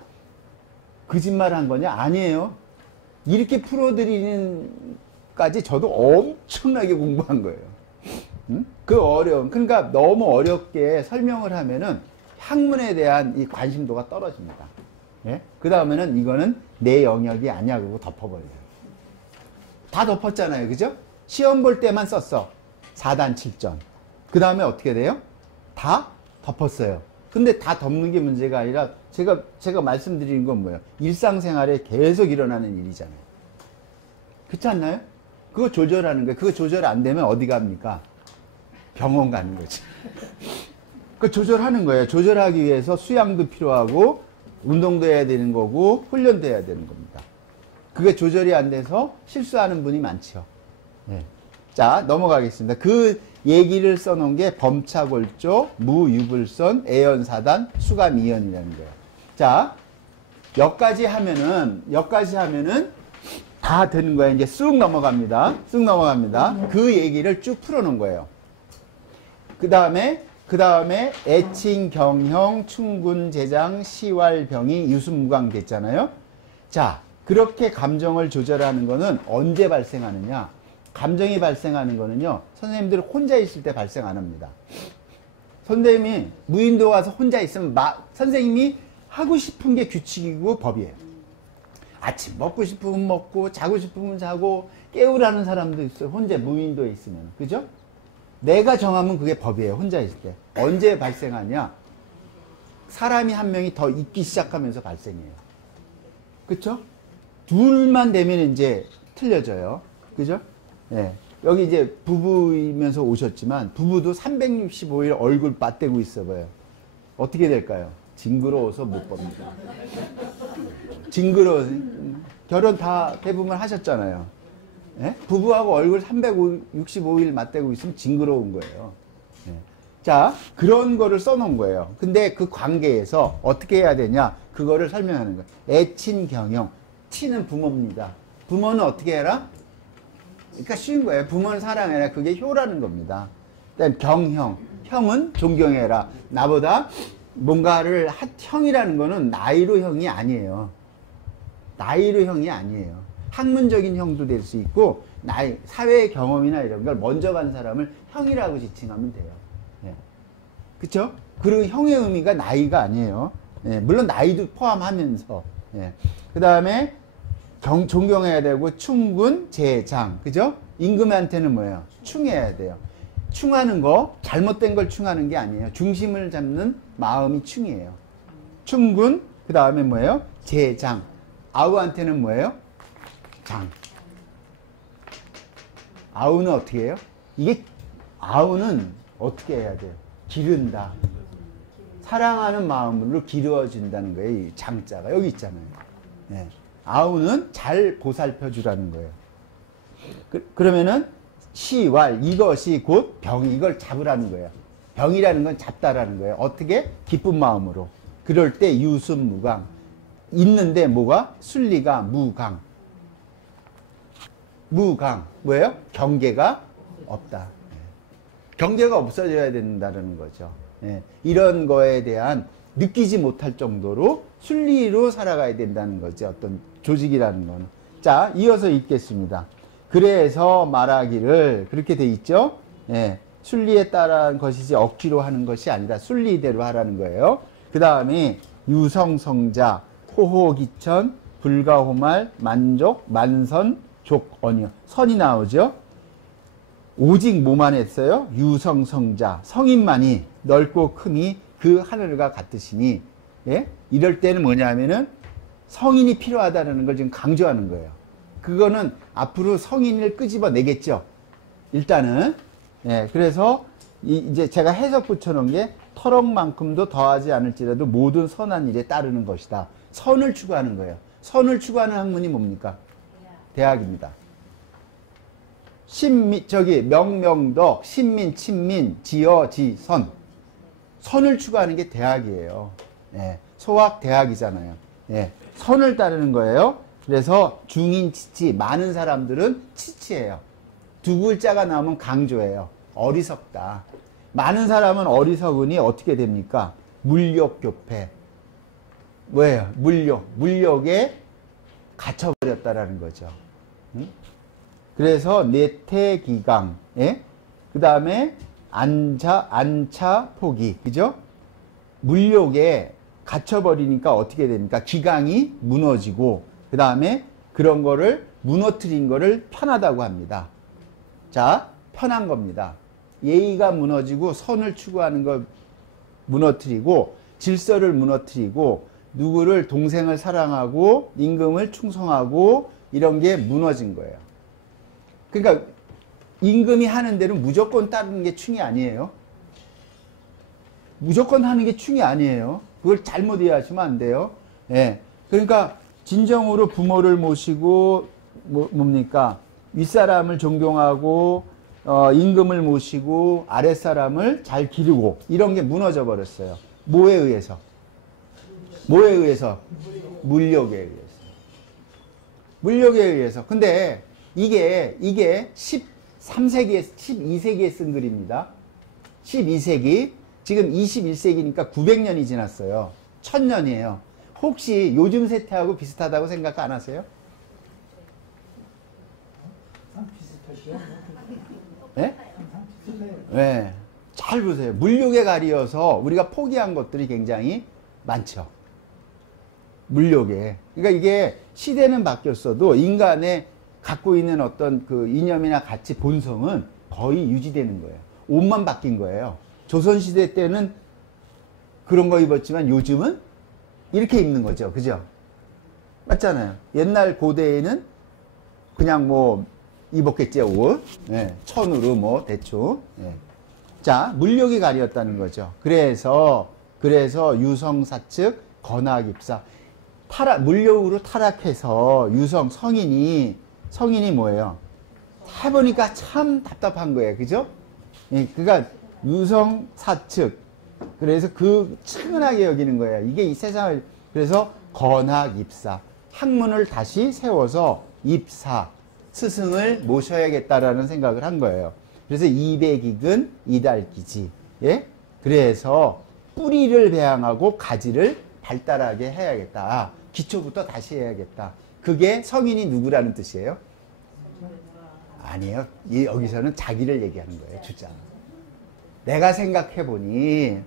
거짓말 한 거냐? 아니에요. 이렇게 풀어드리는까지 저도 엄청나게 공부한 거예요. 응? 그 어려움. 그러니까 너무 어렵게 설명을 하면은 학문에 대한 이 관심도가 떨어집니다. 예? 그 다음에는 이거는 내 영역이 아니야. 그러고 덮어버려요. 다 덮었잖아요. 그죠? 시험 볼 때만 썼어. 4단 7점. 그 다음에 어떻게 돼요? 다 덮었어요. 근데 다 덮는 게 문제가 아니라 제가 말씀드리는 건 뭐예요? 일상생활에 계속 일어나는 일이잖아요. 그렇지 않나요? 그거 조절하는 거예요. 그거 조절 안 되면 어디 갑니까? 병원 가는 거지. 그 조절하는 거예요. 조절하기 위해서 수양도 필요하고 운동도 해야 되는 거고 훈련도 해야 되는 겁니다. 그게 조절이 안 돼서 실수하는 분이 많죠. 네. 자, 넘어가겠습니다. 그 얘기를 써놓은 게 범차골조, 무유불선, 애연사단, 수감이연이라는 거예요. 자, 여기까지 하면은 다 되는 거예요. 이제 쑥 넘어갑니다. 그 얘기를 쭉 풀어놓은 거예요. 그 다음에 애칭, 경형, 충군, 재장, 시왈, 병이, 유순무강 됐잖아요. 자, 그렇게 감정을 조절하는 거는 언제 발생하느냐? 감정이 발생하는 거는요, 선생님들 혼자 있을 때 발생 안 합니다. 선생님이 무인도 와서 혼자 있으면 선생님이 하고 싶은 게 규칙이고 법이에요. 아침 먹고 싶으면 먹고, 자고 싶으면 자고, 깨우라는 사람도 있어요. 혼자 무인도에 있으면. 그죠? 내가 정하면 그게 법이에요. 혼자 있을 때. 언제 발생하냐? 사람이 한 명이 더 있기 시작하면서 발생해요. 그쵸? 둘만 되면 이제 틀려져요. 그죠? 예. 여기 이제 부부이면서 오셨지만 부부도 365일 얼굴 맞대고 있어 봐요. 어떻게 될까요? 징그러워서 못 봅니다. 징그러워. 결혼 다 대부분 하셨잖아요. 예? 부부하고 얼굴 365일 맞대고 있으면 징그러운 거예요. 예. 자, 그런 거를 써놓은 거예요. 근데 그 관계에서 어떻게 해야 되냐? 그거를 설명하는 거예요. 애친 경영. 친은 부모입니다. 부모는 어떻게 해라? 그러니까 쉬운 거예요. 부모는 사랑해라. 그게 효라는 겁니다. 그다음 경형. 형은 존경해라. 나보다 뭔가를 형이라는 거는 나이로 형이 아니에요. 나이로 형이 아니에요. 학문적인 형도 될 수 있고 나이, 사회 경험이나 이런 걸 먼저 간 사람을 형이라고 지칭하면 돼요. 예. 그쵸? 그리고 형의 의미가 나이가 아니에요. 예. 물론 나이도 포함하면서. 예. 그 다음에 존경해야 되고 충군, 제장. 그죠? 임금한테는 뭐예요? 충해야 돼요. 충하는 거, 잘못된 걸 충하는 게 아니에요. 중심을 잡는 마음이 충이에요. 충군, 그 다음에 뭐예요? 제장. 아우한테는 뭐예요? 장. 아우는 어떻게 해요? 이게, 아우는 어떻게 해야 돼요? 기른다. 사랑하는 마음으로 기르어준다는 거예요. 이 장자가. 여기 있잖아요. 네. 아우는 잘 보살펴 주라는 거예요. 그러면은, 시왈, 이것이 곧 병, 이걸 잡으라는 거예요. 병이라는 건 잡다라는 거예요. 어떻게? 기쁜 마음으로. 그럴 때 유순무강. 있는데 뭐가? 순리가 무강. 무강. 뭐예요? 경계가 없다. 경계가 없어져야 된다는 거죠. 예. 이런 거에 대한 느끼지 못할 정도로 순리로 살아가야 된다는 거죠. 어떤 조직이라는 건. 자, 이어서 읽겠습니다. 그래서 말하기를 그렇게 돼 있죠. 예. 순리에 따른 것이지 억지로 하는 것이 아니라 순리대로 하라는 거예요. 그 다음에 유성성자, 호호기천, 불가호말, 만족, 만선, 족언이요. 선이 나오죠. 오직 뭐만 했어요? 유성성자, 성인만이 넓고 큼이 그 하늘과 같으시니. 예? 이럴 때는 뭐냐면은 성인이 필요하다는 걸 지금 강조하는 거예요. 그거는 앞으로 성인을 끄집어내겠죠. 일단은. 예, 그래서 이제 제가 해석 붙여놓은 게 터럭만큼도 더하지 않을지라도 모든 선한 일에 따르는 것이다. 선을 추구하는 거예요. 선을 추구하는 학문이 뭡니까? 대학입니다. 명명덕, 신민, 친민, 지어, 지선. 선을 추구하는 게 대학이에요. 예, 소학 대학이잖아요. 예, 선을 따르는 거예요. 그래서 중인 치치, 많은 사람들은 치치예요. 두 글자가 나오면 강조예요. 어리석다. 많은 사람은 어리석으니 어떻게 됩니까? 물욕교패. 뭐예요? 물욕에 갇혀버렸다라는 거죠. 응? 그래서 내태기강, 예? 그 다음에 안차 포기, 그죠? 물욕에 갇혀버리니까 어떻게 됩니까? 기강이 무너지고, 그 다음에 그런 거를 무너뜨린 거를 편하다고 합니다. 자, 편한 겁니다. 예의가 무너지고 선을 추구하는 걸 무너뜨리고 질서를 무너뜨리고 누구를 동생을 사랑하고 임금을 충성하고 이런 게 무너진 거예요. 그러니까 임금이 하는 대로 무조건 따르는 게 충이 아니에요. 무조건 하는 게 충이 아니에요. 그걸 잘못 이해하시면 안 돼요. 예. 그러니까 진정으로 부모를 모시고 뭡니까? 윗사람을 존경하고 임금을 모시고 아랫사람을 잘 기르고 이런 게 무너져 버렸어요. 뭐에 의해서? 뭐에 의해서? 물욕에 의해서. 물욕에 의해서. 근데 이게 13세기에 12세기에 쓴 글입니다. 12세기. 지금 21세기니까 900년이 지났어요. 1000년이에요. 혹시 요즘 세태하고 비슷하다고 생각 안 하세요? 네? 네. 잘 보세요. 물욕에 가리어서 우리가 포기한 것들이 굉장히 많죠. 물욕에. 그러니까 이게 시대는 바뀌었어도 인간의 갖고 있는 어떤 그 이념이나 가치 본성은 거의 유지되는 거예요. 옷만 바뀐 거예요. 조선시대 때는 그런 거 입었지만 요즘은 이렇게 입는 거죠. 그죠? 맞잖아요. 옛날 고대에는 그냥 뭐 입었겠죠, 옷. 예, 천으로 뭐 대충. 예. 자, 물욕이 가리었다는 거죠. 그래서 유성사측 건학입사. 물욕으로 타락해서 성인이 뭐예요? 해보니까 참 답답한 거예요. 그죠? 예, 그러니까 유성사측. 그래서 그 측은하게 여기는 거예요. 이게 이 세상을, 그래서 건학입사. 학문을 다시 세워서 입사, 스승을 모셔야겠다라는 생각을 한 거예요. 그래서 이백익은 이달기지. 예? 그래서 뿌리를 배양하고 가지를 발달하게 해야겠다. 기초부터 다시 해야겠다. 그게 성인이 누구라는 뜻이에요? 아니에요. 여기서는 자기를 얘기하는 거예요. 주장. 내가 생각해보니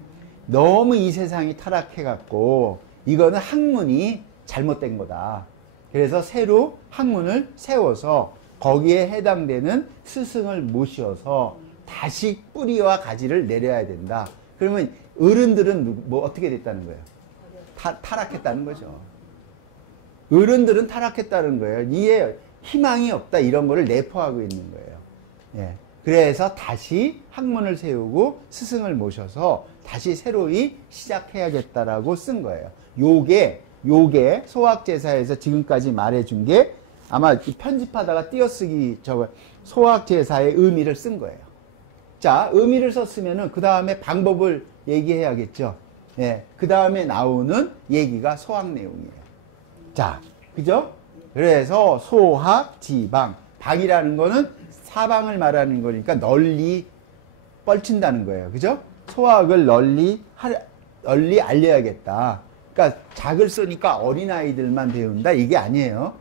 너무 이 세상이 타락해갖고 이거는 학문이 잘못된 거다. 그래서 새로 학문을 세워서 거기에 해당되는 스승을 모셔서 다시 뿌리와 가지를 내려야 된다. 그러면 어른들은 뭐 어떻게 됐다는 거예요? 타락했다는 거죠. 어른들은 타락했다는 거예요. 이에 희망이 없다 이런 거를 내포하고 있는 거예요. 예. 그래서 다시 학문을 세우고 스승을 모셔서 다시 새로이 시작해야겠다라고 쓴 거예요. 요게 소학제사에서 지금까지 말해준 게 아마 편집하다가 띄어쓰기 소학제사의 의미를 쓴 거예요. 자, 의미를 썼으면은 그 다음에 방법을 얘기해야겠죠. 예, 그 다음에 나오는 얘기가 소학 내용이에요. 자, 그죠? 그래서 소학, 지방. 방이라는 거는 사방을 말하는 거니까 널리 뻘친다는 거예요. 그죠? 소학을 널리 알려야겠다. 그러니까 작을 쓰니까 어린아이들만 배운다 이게 아니에요.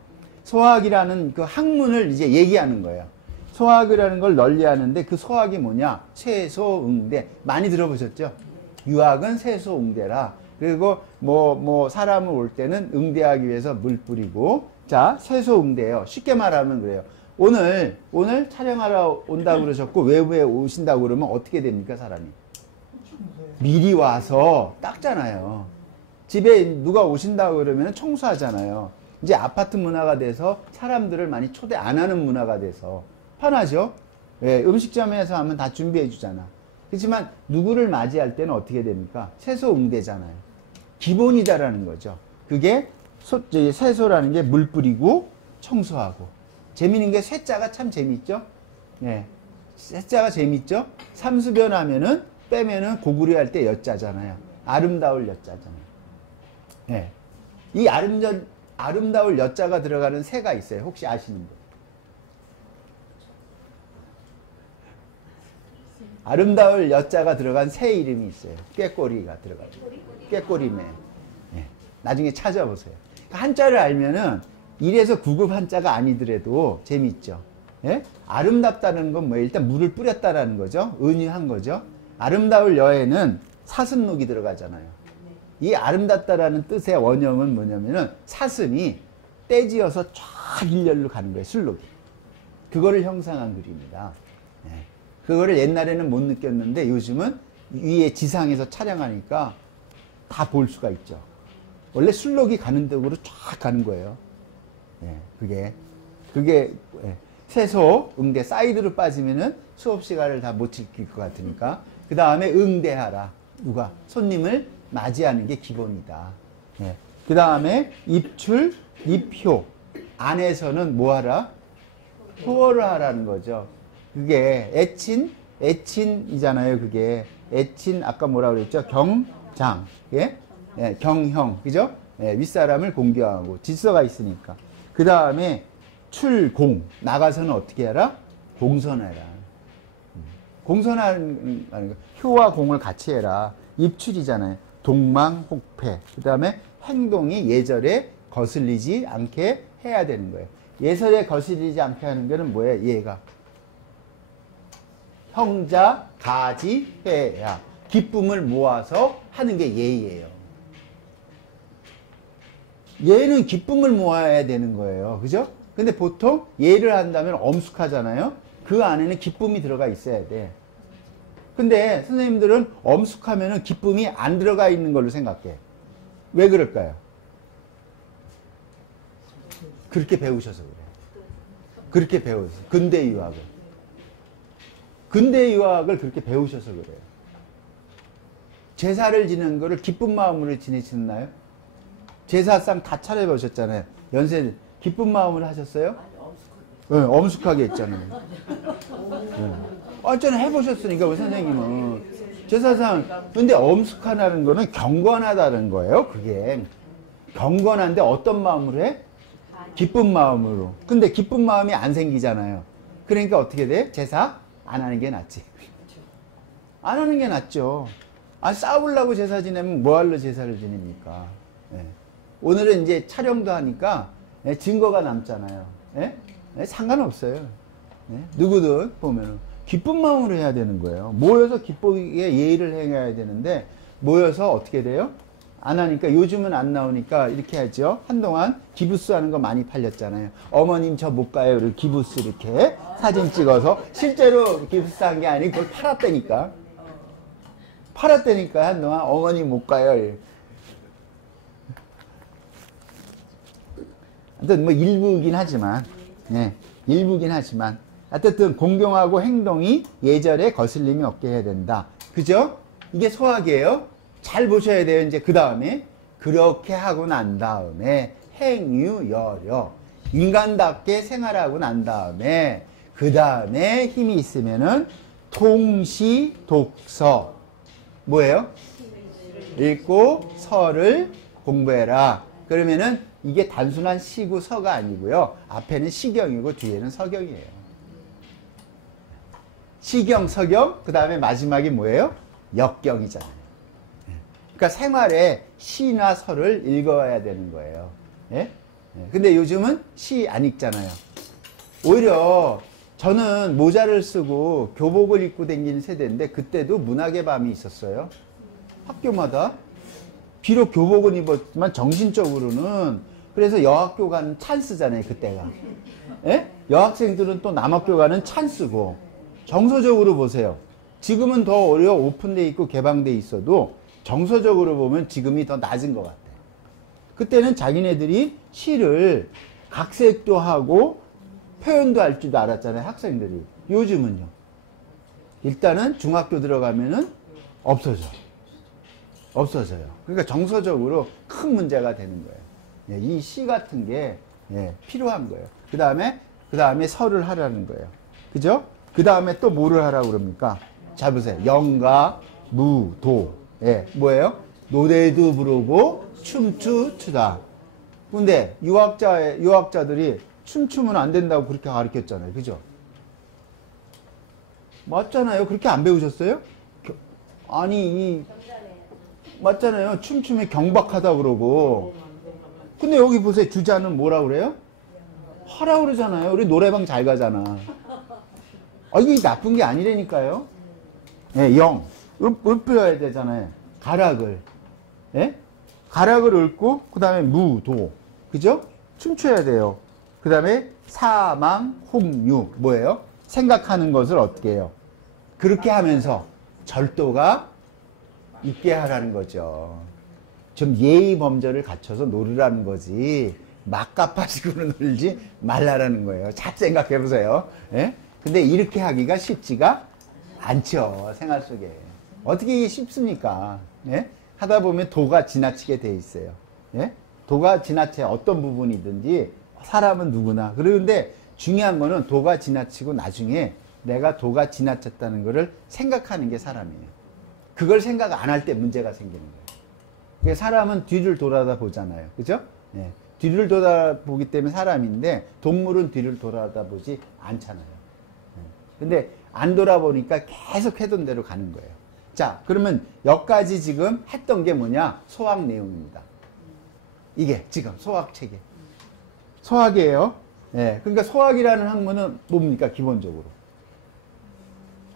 소학이라는 그 학문을 이제 얘기하는 거예요. 소학이라는 걸 널리 하는데 그 소학이 뭐냐? 세소응대. 많이 들어보셨죠? 유학은 세소응대라. 그리고 뭐 사람을 올 때는 응대하기 위해서 물 뿌리고. 자, 세소응대예요. 쉽게 말하면 그래요. 오늘 촬영하러 온다고 그러셨고 외부에 오신다고 그러면 어떻게 됩니까, 사람이? 미리 와서 닦잖아요. 집에 누가 오신다고 그러면 청소하잖아요. 이제 아파트 문화가 돼서 사람들을 많이 초대 안 하는 문화가 돼서 편하죠. 예, 음식점에서 하면 다 준비해 주잖아. 그렇지만 누구를 맞이할 때는 어떻게 됩니까? 세소응대잖아요. 기본이다라는 거죠. 그게 세소라는 게 물 뿌리고 청소하고. 재밌는 게 쇠자가 참 재밌죠. 예, 쇠자가 재밌죠. 삼수변 하면은 빼면은 고구려 할 때 여자잖아요. 아름다울 여자잖아요. 예, 이 아름다울 여자가 들어가는 새가 있어요. 혹시 아시는 분? 아름다울 여자가 들어간 새 이름이 있어요. 꾀꼬리가 들어가요. 꾀꼬리매. 예, 나중에 찾아보세요. 한자를 알면은 이래서 구급 한자가 아니더라도 재밌죠. 예? 아름답다는 건 뭐예요? 일단 물을 뿌렸다라는 거죠. 은유한 거죠. 아름다울 여에는 사슴록이 들어가잖아요. 이 아름답다라는 뜻의 원형은 뭐냐면은 사슴이 떼지어서 쫙 일렬로 가는 거예요. 술록이. 그거를 형상한 글입니다. 예. 그거를 옛날에는 못 느꼈는데 요즘은 위에 지상에서 촬영하니까 다 볼 수가 있죠. 원래 술록이 가는 데로 쫙 가는 거예요. 예, 그게 예. 세소, 응대 사이드로 빠지면은 수업 시간을 다 못 지킬 것 같으니까 그 다음에 응대하라. 누가? 손님을 맞이하는 게 기본이다. 예. 그 다음에 입출, 입효. 안에서는 뭐 하라? 효어를 하라는 거죠. 그게 애친이잖아요. 그게 애친 아까 뭐라고 그랬죠? 경장, 예? 예, 경형, 그죠? 예, 윗사람을 공경하고 질서가 있으니까. 그 다음에 출공, 나가서는 어떻게 해라? 공선해라. 공선하는 거, 효와 공을 같이 해라. 입출이잖아요. 동망혹패. 그 다음에 행동이 예절에 거슬리지 않게 해야 되는 거예요. 예절에 거슬리지 않게 하는 거는 뭐예요? 얘가 형자 가지회야. 기쁨을 모아서 하는 게 예의예요. 얘는 기쁨을 모아야 되는 거예요. 그죠? 근데 보통 예를 한다면 엄숙하잖아요. 그 안에는 기쁨이 들어가 있어야 돼. 근데 선생님들은 엄숙하면은 기쁨이 안 들어가 있는 걸로 생각해. 왜 그럴까요? 그렇게 배우셔서 그래요. 그렇게 배우셔서. 근대 유학을. 근대 유학을 그렇게 배우셔서 그래요. 제사를 지내는 거를 기쁜 마음으로 지내시나요? 제사상 다 차려보셨잖아요. 연세 기쁜 마음으로 하셨어요? 네, 엄숙하게 했잖아요. 네. 어쩌나 해보셨으니까 우리 선생님은 제사상. 근데 엄숙하다는 거는 경건하다는 거예요. 그게 경건한데 어떤 마음으로 해? 기쁜 마음으로. 근데 기쁜 마음이 안 생기잖아요. 그러니까 어떻게 돼? 제사 안 하는 게 낫지. 안 하는 게 낫죠. 아, 싸우려고 제사 지내면 뭐하러 제사를 지냅니까? 네. 오늘은 이제 촬영도 하니까 증거가 남잖아요. 네? 네? 상관없어요. 네? 누구든 보면은 기쁜 마음으로 해야 되는 거예요. 모여서 기쁘게 예의를 행해야 되는데 모여서 어떻게 돼요? 안 하니까 요즘은 안 나오니까 이렇게 하죠. 한동안 기부스 하는 거 많이 팔렸잖아요. 어머님 저 못 가요. 이렇게 기부스 이렇게 사진 찍어서 실제로 기부스 한 게 아니고 그걸 팔았다니까. 팔았다니까 한동안 어머님 못 가요. 하여튼 뭐 일부긴 하지만, 네, 일부긴 하지만, 어쨌든 공경하고 행동이 예절에 거슬림이 없게 해야 된다. 그죠? 이게 소학이에요. 잘 보셔야 돼요. 이제 그 다음에 그렇게 하고 난 다음에 행유여려 인간답게 생활하고 난 다음에 그 다음에 힘이 있으면은 통시독서 뭐예요? 읽고 서를 공부해라. 그러면은 이게 단순한 시구 서가 아니고요. 앞에는 시경이고 뒤에는 서경이에요. 시경, 서경, 그 다음에 마지막이 뭐예요? 역경이잖아요. 그러니까 생활에 시나 서를 읽어야 되는 거예요. 예? 근데 요즘은 시 안 읽잖아요. 오히려 저는 모자를 쓰고 교복을 입고 다니는 세대인데 그때도 문학의 밤이 있었어요. 학교마다. 비록 교복은 입었지만 정신적으로는 그래서 여학교 가는 찬스잖아요. 그때가. 예? 여학생들은 또 남학교 가는 찬스고 정서적으로 보세요. 지금은 더 오히려 오픈돼 있고 개방돼 있어도 정서적으로 보면 지금이 더 낮은 것 같아요. 그때는 자기네들이 시를 각색도 하고 표현도 할 줄도 알았잖아요. 학생들이. 요즘은요. 일단은 중학교 들어가면은 없어져. 없어져요. 그러니까 정서적으로 큰 문제가 되는 거예요. 예, 이 시 같은 게 필요한 거예요. 그 다음에 서를 하라는 거예요. 그죠? 그 다음에 또 뭐를 하라고 그럽니까? 잘 보세요. 영가, 무, 도. 예, 뭐예요? 노래도 부르고 춤추 추다. 근데 유학자들이 춤추면 안 된다고 그렇게 가르쳤잖아요. 그죠? 맞잖아요. 그렇게 안 배우셨어요? 아니, 맞잖아요. 춤추면 경박하다 그러고. 근데 여기 보세요. 주자는 뭐라 그래요? 하라 그러잖아요. 우리 노래방 잘 가잖아. 아, 이게 나쁜 게 아니라니까요. 예, 영. 읊어야 되잖아요. 가락을. 예? 가락을 읊고, 그 다음에 무, 도. 그죠? 춤춰야 돼요. 그 다음에 사망, 홍유. 뭐예요? 생각하는 것을 어떻게 해요? 그렇게 하면서 절도가 있게 하라는 거죠. 좀 예의 범절을 갖춰서 놀으라는 거지. 막가파식으로 놀지 말라라는 거예요. 잘 생각해 보세요. 예? 근데 이렇게 하기가 쉽지가 않죠. 생활 속에. 어떻게 이게 쉽습니까? 예? 하다 보면 도가 지나치게 돼 있어요. 예? 도가 지나쳐 어떤 부분이든지 사람은 누구나. 그런데 중요한 거는 도가 지나치고 나중에 내가 도가 지나쳤다는 것을 생각하는 게 사람이에요. 그걸 생각 안 할 때 문제가 생기는 거예요. 그러니까 사람은 뒤를 돌아보잖아요. 그죠? 예. 뒤를 돌아보기 때문에 사람인데 동물은 뒤를 돌아보지 않잖아요. 근데 안 돌아보니까 계속 해던 대로 가는 거예요. 자, 그러면 여기까지 지금 했던 게 뭐냐? 소학 내용입니다. 이게 지금 소학책에. 소학이에요. 예. 그러니까 소학이라는 학문은 뭡니까? 기본적으로.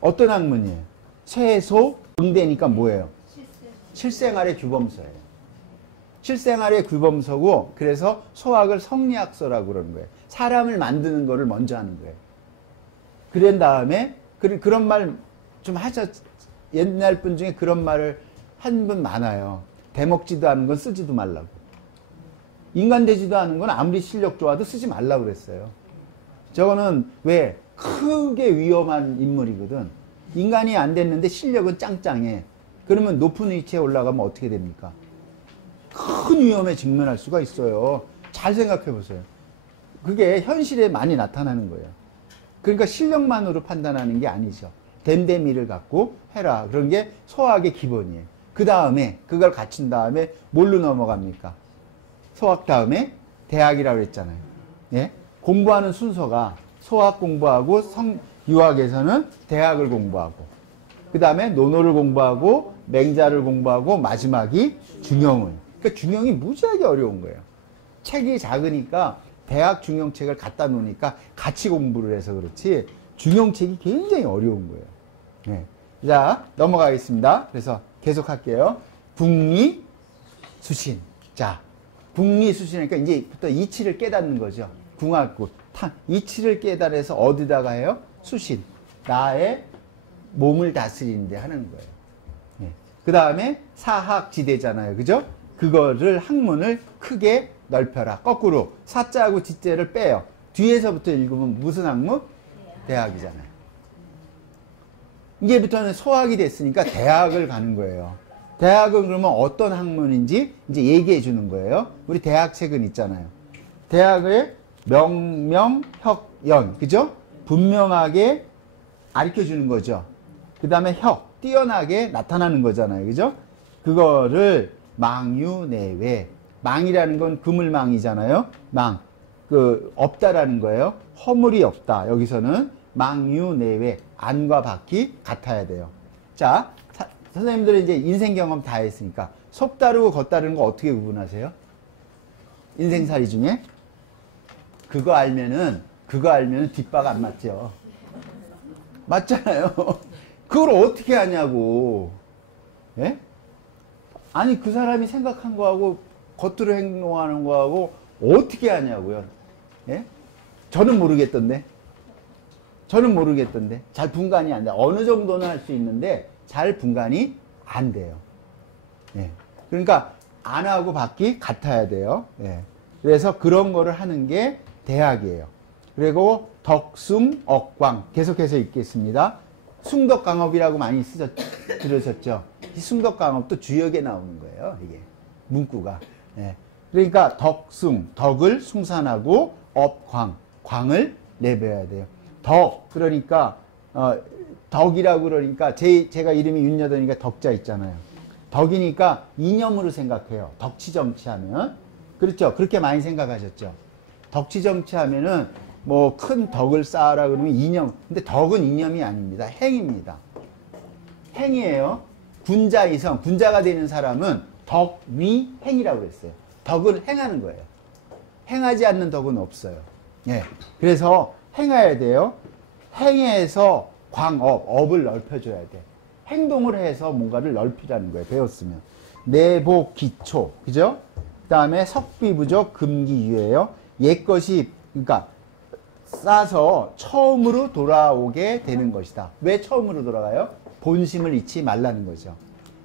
어떤 학문이에요? 세소, 응대니까 뭐예요? 실생활의 규범서예요. 실생활의 규범서고 그래서 소학을 성리학서라고 그러는 거예요. 사람을 만드는 거를 먼저 하는 거예요. 그런 다음에 그런 말 좀 하자. 옛날 분 중에 그런 말을 한 분 많아요. 대먹지도 않은 건 쓰지도 말라고. 인간 되지도 않은 건 아무리 실력 좋아도 쓰지 말라고 그랬어요. 저거는 왜 크게 위험한 인물이거든. 인간이 안 됐는데 실력은 짱짱해. 그러면 높은 위치에 올라가면 어떻게 됩니까? 큰 위험에 직면할 수가 있어요. 잘 생각해 보세요. 그게 현실에 많이 나타나는 거예요. 그러니까 실력만으로 판단하는 게 아니죠. 댐댐이를 갖고 해라. 그런 게 소학의 기본이에요. 그 다음에 그걸 갖춘 다음에 뭘로 넘어갑니까? 소학 다음에 대학이라고 했잖아요. 예? 공부하는 순서가 소학 공부하고 유학에서는 대학을 공부하고 그 다음에 논어를 공부하고 맹자를 공부하고 마지막이 중용을. 그러니까 중용이 무지하게 어려운 거예요. 책이 작으니까 대학 중용책을 갖다 놓으니까 같이 공부를 해서 그렇지 중용책이 굉장히 어려운 거예요. 네. 자, 넘어가겠습니다. 그래서 계속 할게요. 북리, 수신. 자, 북리, 수신이니까 이제부터 이치를 깨닫는 거죠. 궁합구. 이치를 깨달아서 어디다가 해요? 수신. 나의 몸을 다스리는데 하는 거예요. 네. 그 다음에 사학지대잖아요. 그죠? 그거를 학문을 크게 넓혀라. 거꾸로 사자하고 지자를 빼요. 뒤에서부터 읽으면 무슨 학문? 대학이잖아요. 이제부터는 소학이 됐으니까 대학을 가는 거예요. 대학은 그러면 어떤 학문인지 이제 얘기해 주는 거예요. 우리 대학책은 있잖아요. 대학의 명명혁연, 그죠? 분명하게 가르쳐 주는 거죠. 그 다음에 혁, 뛰어나게 나타나는 거잖아요. 그죠? 그거를 망유내외. 망이라는 건 그물망이잖아요. 망. 없다라는 거예요. 허물이 없다. 여기서는 망유내외. 안과 밖이 같아야 돼요. 자, 선생님들은 이제 인생 경험 다 했으니까 속 다르고 겉 다른 거 어떻게 구분하세요? 인생살이 중에? 그거 알면은 뒷박 안 맞죠? 맞잖아요. 그걸 어떻게 하냐고. 예? 아니, 그 사람이 생각한 거하고 겉으로 행동하는 거하고 어떻게 하냐고요. 예? 저는 모르겠던데. 잘 분간이 안 돼. 어느 정도는 할 수 있는데 잘 분간이 안 돼요. 예. 그러니까 안하고 밖이 같아야 돼요. 예. 그래서 그런 거를 하는 게 대학이에요. 그리고 덕숭, 억광. 계속해서 읽겠습니다. 숭덕강업이라고 많이 들으셨죠? 이 숭덕강업도 주역에 나오는 거예요. 이게 문구가. 예. 그러니까 덕숭, 덕을 숭산하고 업광, 광을 내벼야 돼요. 덕, 그러니까 덕이라고 그러니까 제가 이름이 윤여돈이니까 덕자 있잖아요. 덕이니까 이념으로 생각해요. 덕치정치하면. 그렇죠? 그렇게 많이 생각하셨죠? 덕치정치하면은 뭐 큰 덕을 쌓아라 그러면 이념. 근데 덕은 이념이 아닙니다. 행입니다. 행이에요. 군자이성, 군자가 되는 사람은 덕위행이라고 그랬어요. 덕을 행하는 거예요. 행하지 않는 덕은 없어요. 예. 그래서 행해야 돼요. 행해서 광업, 업을 넓혀줘야 돼. 행동을 해서 뭔가를 넓히라는 거예요. 배웠으면. 내복 기초, 그죠? 그 다음에 석비부적 금기유예요. 옛것이, 그러니까 싸서 처음으로 돌아오게 되는 것이다. 왜 처음으로 돌아가요? 본심을 잃지 말라는 거죠.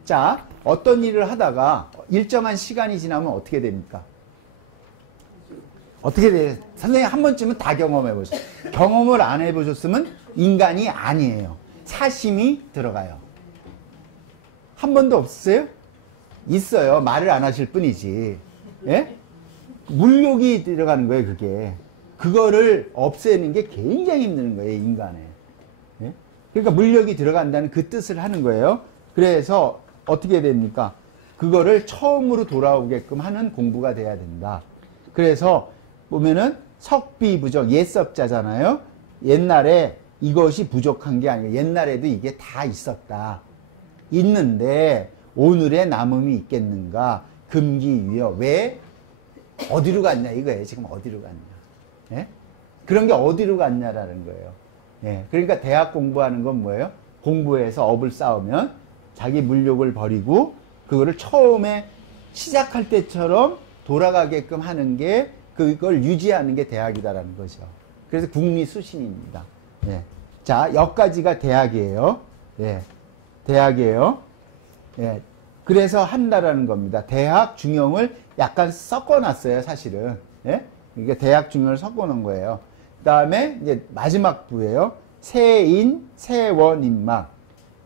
자, 어떤 일을 하다가 일정한 시간이 지나면 어떻게 됩니까? 어떻게 돼요? 선생님 한 번쯤은 다 경험해 보세요. 경험을 안 해보셨으면 인간이 아니에요. 사심이 들어가요. 한 번도 없으세요? 있어요. 말을 안 하실 뿐이지. 예? 물욕이 들어가는 거예요, 그게. 그거를 없애는 게 굉장히 힘든 거예요, 인간에. 예? 그러니까 물욕이 들어간다는 그 뜻을 하는 거예요. 그래서 어떻게 됩니까? 그거를 처음으로 돌아오게끔 하는 공부가 돼야 된다. 그래서 보면은 석비부적, 옛석자잖아요. 옛날에 이것이 부족한 게 아니고 옛날에도 이게 다 있었다. 있는데 오늘의 남음이 있겠는가? 금기위여. 왜? 어디로 갔냐 이거예요. 지금 어디로 갔냐. 예? 그런 게 어디로 갔냐라는 거예요. 예. 그러니까 대학 공부하는 건 뭐예요? 공부해서 업을 쌓으면 자기 물욕을 버리고 그거를 처음에 시작할 때처럼 돌아가게끔 하는 게 그걸 유지하는 게 대학이다라는 거죠. 그래서 국리 수신입니다. 예. 자, 여기까지가 대학이에요. 예. 대학이에요. 예. 그래서 한다라는 겁니다. 대학 중용을 약간 섞어놨어요, 사실은. 예? 이게 대학 중용을 섞어놓은 거예요. 그 다음에 이제 마지막 부예요. 세인, 세원인막.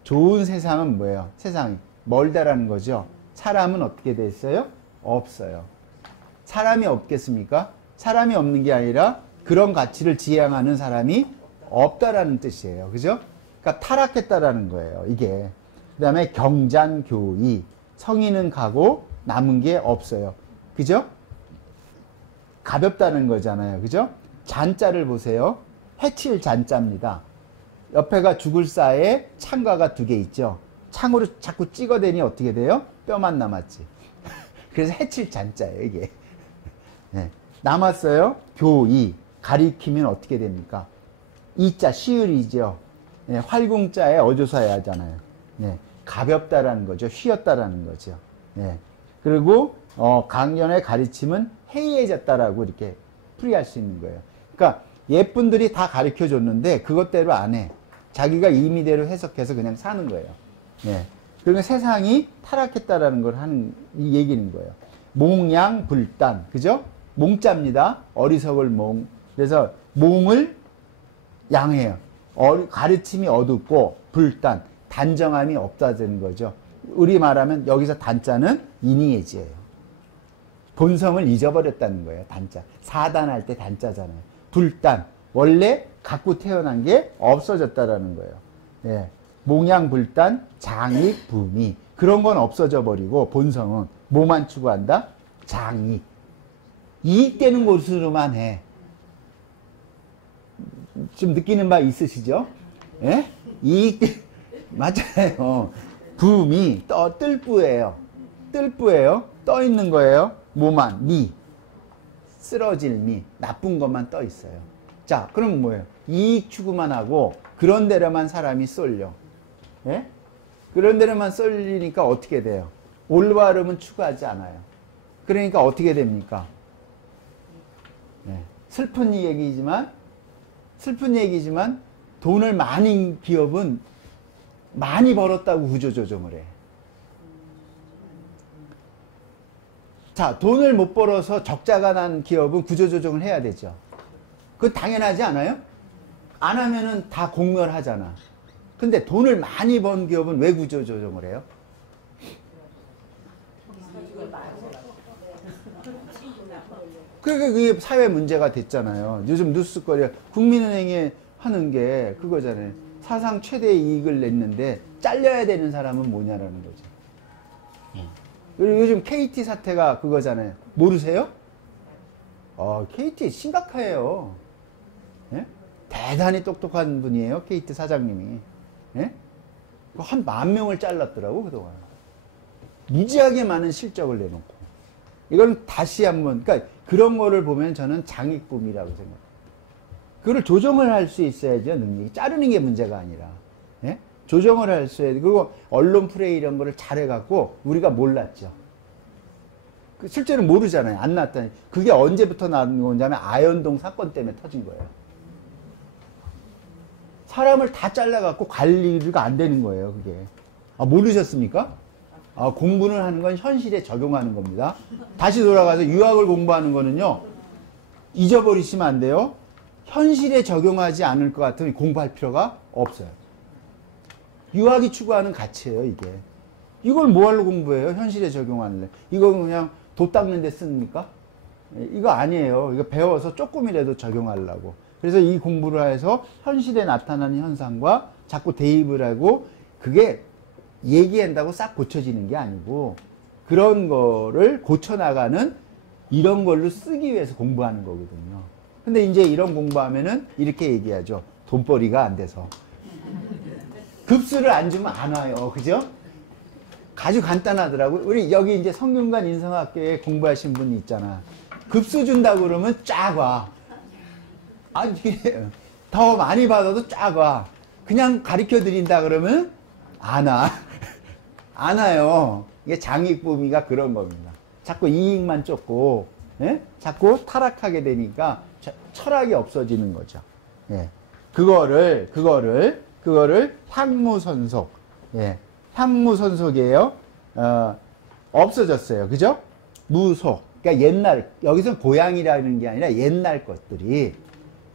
좋은 세상은 뭐예요? 세상이 멀다라는 거죠. 사람은 어떻게 됐어요? 없어요. 사람이 없겠습니까? 사람이 없는 게 아니라 그런 가치를 지향하는 사람이 없다라는 뜻이에요. 그죠? 그러니까 타락했다라는 거예요. 이게. 그 다음에 경잔교의. 성인은 가고 남은 게 없어요. 그죠? 가볍다는 거잖아요. 그죠? 잔자를 보세요. 해칠 잔자입니다. 옆에가 죽을 사에 창가가 2개 있죠. 창으로 자꾸 찍어대니 어떻게 돼요? 뼈만 남았지. 그래서 해칠 잔자예요, 이게. 네. 남았어요. 교의. 가리키면 어떻게 됩니까? 이자, 시을이죠. 네. 활궁자에 어조사야 하잖아요. 네. 가볍다라는 거죠. 쉬었다라는 거죠. 네. 그리고 강연의 가르침은 해이해졌다라고 이렇게 풀이할 수 있는 거예요. 그러니까 예쁜들이 다 가르쳐 줬는데 그것대로 안 해. 자기가 임의대로 해석해서 그냥 사는 거예요. 네. 그러니까 세상이 타락했다라는 걸 하는 이 얘기는 거예요. 몽양불단, 그죠? 몽자입니다. 어리석을 몽. 그래서 몽을 양해요. 가르침이 어둡고 불단, 단정함이 없다는 거죠. 우리 말하면 여기서 단자는 이니에지예요. 본성을 잊어버렸다는 거예요. 단자. 사단할 때 단자잖아요. 불단, 원래 갖고 태어난 게 없어졌다라는 거예요. 예. 몽양불단, 장익, 부미. 그런 건 없어져 버리고 본성은 뭐만 추구한다? 장익. 이익되는 곳으로만 해. 좀 느끼는 바 있으시죠? 예? 맞아요. 부미, 뜰뿌예요. 뜰뿌예요. 떠 있는 거예요. 뭐만, 미. 쓰러질 미. 나쁜 것만 떠 있어요. 자, 그럼 뭐예요? 이익 추구만 하고 그런 데로만 사람이 쏠려. 예? 그런 데로만 쏠리니까 어떻게 돼요? 올바름은 추구하지 않아요. 그러니까 어떻게 됩니까? 예. 슬픈 얘기지만 돈을 많이 기업은 많이 벌었다고 구조조정을 해. 자, 돈을 못 벌어서 적자가 난 기업은 구조조정을 해야 되죠. 그건 당연하지 않아요? 안 하면은 다 공멸하잖아. 근데 돈을 많이 번 기업은 왜 구조조정을 해요? 그게 사회 문제가 됐잖아요. 요즘 뉴스거리에 국민은행에 하는 게 그거잖아요. 사상 최대 이익을 냈는데 잘려야 되는 사람은 뭐냐라는 거죠. 그리고 요즘 KT 사태가 그거잖아요. 모르세요? KT 심각해요. 예? 대단히 똑똑한 분이에요. KT 사장님이. 예? 한 10,000명을 잘랐더라고 그동안. 무지하게 많은 실적을 내놓고. 이건 다시 한번, 그러니까 그런 거를 보면 저는 장익붐이라고 생각해요. 그걸 조정을 할 수 있어야죠, 능력이. 자르는 게 문제가 아니라. 예? 조정을 할 수 있어야 돼. 그리고 언론 플레이 이런 거를 잘해갖고 우리가 몰랐죠. 실제로 모르잖아요. 안 났다니. 그게 언제부터 나온 거냐면 아현동 사건 때문에 터진 거예요. 사람을 다 잘라갖고 관리가 안 되는 거예요, 그게. 모르셨습니까? 공부를 하는 건 현실에 적용하는 겁니다. 다시 돌아가서 유학을 공부하는 거는요, 잊어버리시면 안 돼요. 현실에 적용하지 않을 것 같으면 공부할 필요가 없어요. 유학이 추구하는 가치예요, 이게. 이걸 뭐하러 공부해요? 현실에 적용하는데. 이거 그냥 도 닦는 데 씁니까? 이거 아니에요. 이거 배워서 조금이라도 적용하려고. 그래서 이 공부를 해서 현실에 나타나는 현상과 자꾸 대입을 하고 그게 얘기한다고 싹 고쳐지는 게 아니고 그런 거를 고쳐나가는 이런 걸로 쓰기 위해서 공부하는 거거든요. 근데 이제 이런 공부하면은 이렇게 얘기하죠. 돈벌이가 안 돼서. 급수를 안 주면 안 와요. 그죠? 아주 간단하더라고요. 우리 여기 이제 성균관 인성학교에 공부하신 분이 있잖아. 급수 준다고 그러면 쫙 와. 더 많이 받아도 쫙 와. 그냥 가르쳐 드린다 그러면 안 와. 안 와요. 이게 장익범위가 그런 겁니다. 자꾸 이익만 쫓고, 예? 자꾸 타락하게 되니까 철학이 없어지는 거죠. 예. 그거를 향무선속. 예. 향무선속이에요. 없어졌어요. 그죠? 무속. 그러니까 옛날, 여기서 고향이라는 게 아니라 옛날 것들이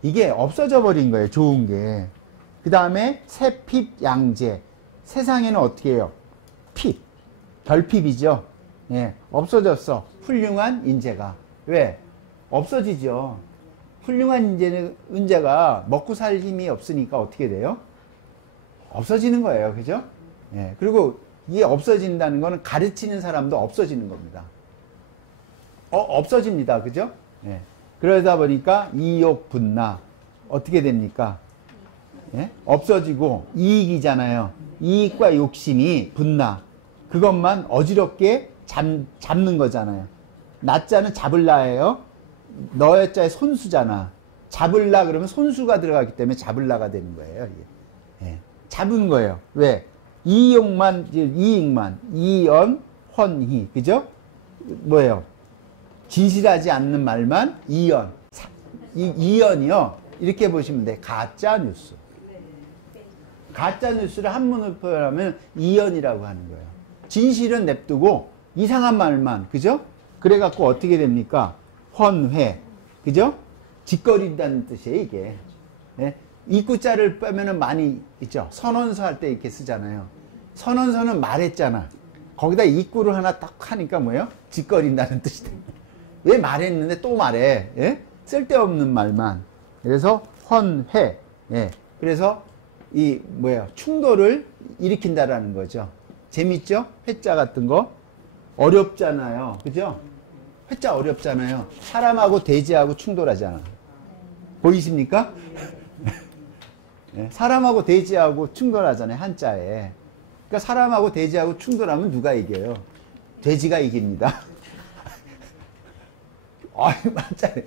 이게 없어져 버린 거예요. 좋은 게. 그 다음에 새핍 양재. 세상에는 어떻게 해요? 핍. 결핍이죠. 예. 없어졌어. 훌륭한 인재가. 왜? 없어지죠. 훌륭한 인재가 먹고 살 힘이 없으니까 어떻게 돼요? 없어지는 거예요. 그죠? 예. 그리고 이게 없어진다는 거는 가르치는 사람도 없어지는 겁니다. 없어집니다. 그죠? 예. 그러다 보니까 이욕 분나 어떻게 됩니까? 예? 없어지고 이익이잖아요. 이익과 욕심이 분나 그것만 어지럽게 잡는 거잖아요. 나자는 잡을라예요. 너의 자의 손수잖아. 잡을라 그러면 손수가 들어가기 때문에 잡을라가 되는 거예요. 예. 잡은 거예요. 왜? 이익만 이연 헌희 그죠? 뭐예요? 진실하지 않는 말만 이연. 이연이요. 이렇게 보시면 돼. 가짜 뉴스. 가짜 뉴스를 한문으로 표현하면 이연이라고 하는 거예요. 진실은 냅두고 이상한 말만, 그죠? 그래갖고 어떻게 됩니까? 헌회, 그죠? 짓거린다는 뜻이에요, 이게. 네? 입구자를 빼면은 많이 있죠. 선언서 할 때 이렇게 쓰잖아요. 선언서는 말했잖아. 거기다 입구를 하나 딱 하니까 뭐예요? 짓거린다는 뜻이 됩니다. 왜 말했는데 또 말해? 예? 쓸데없는 말만. 그래서 헌회. 예. 그래서 이 뭐야 충돌을 일으킨다라는 거죠. 재밌죠? 회자 같은 거 어렵잖아요. 그죠? 회자 어렵잖아요. 사람하고 대지하고 충돌하잖아. 보이십니까? 예. 사람하고 대지하고 충돌하잖아요. 한자에. 그러니까 사람하고 대지하고 충돌하면 누가 이겨요? 돼지가 이깁니다. 아이, 맞잖아요.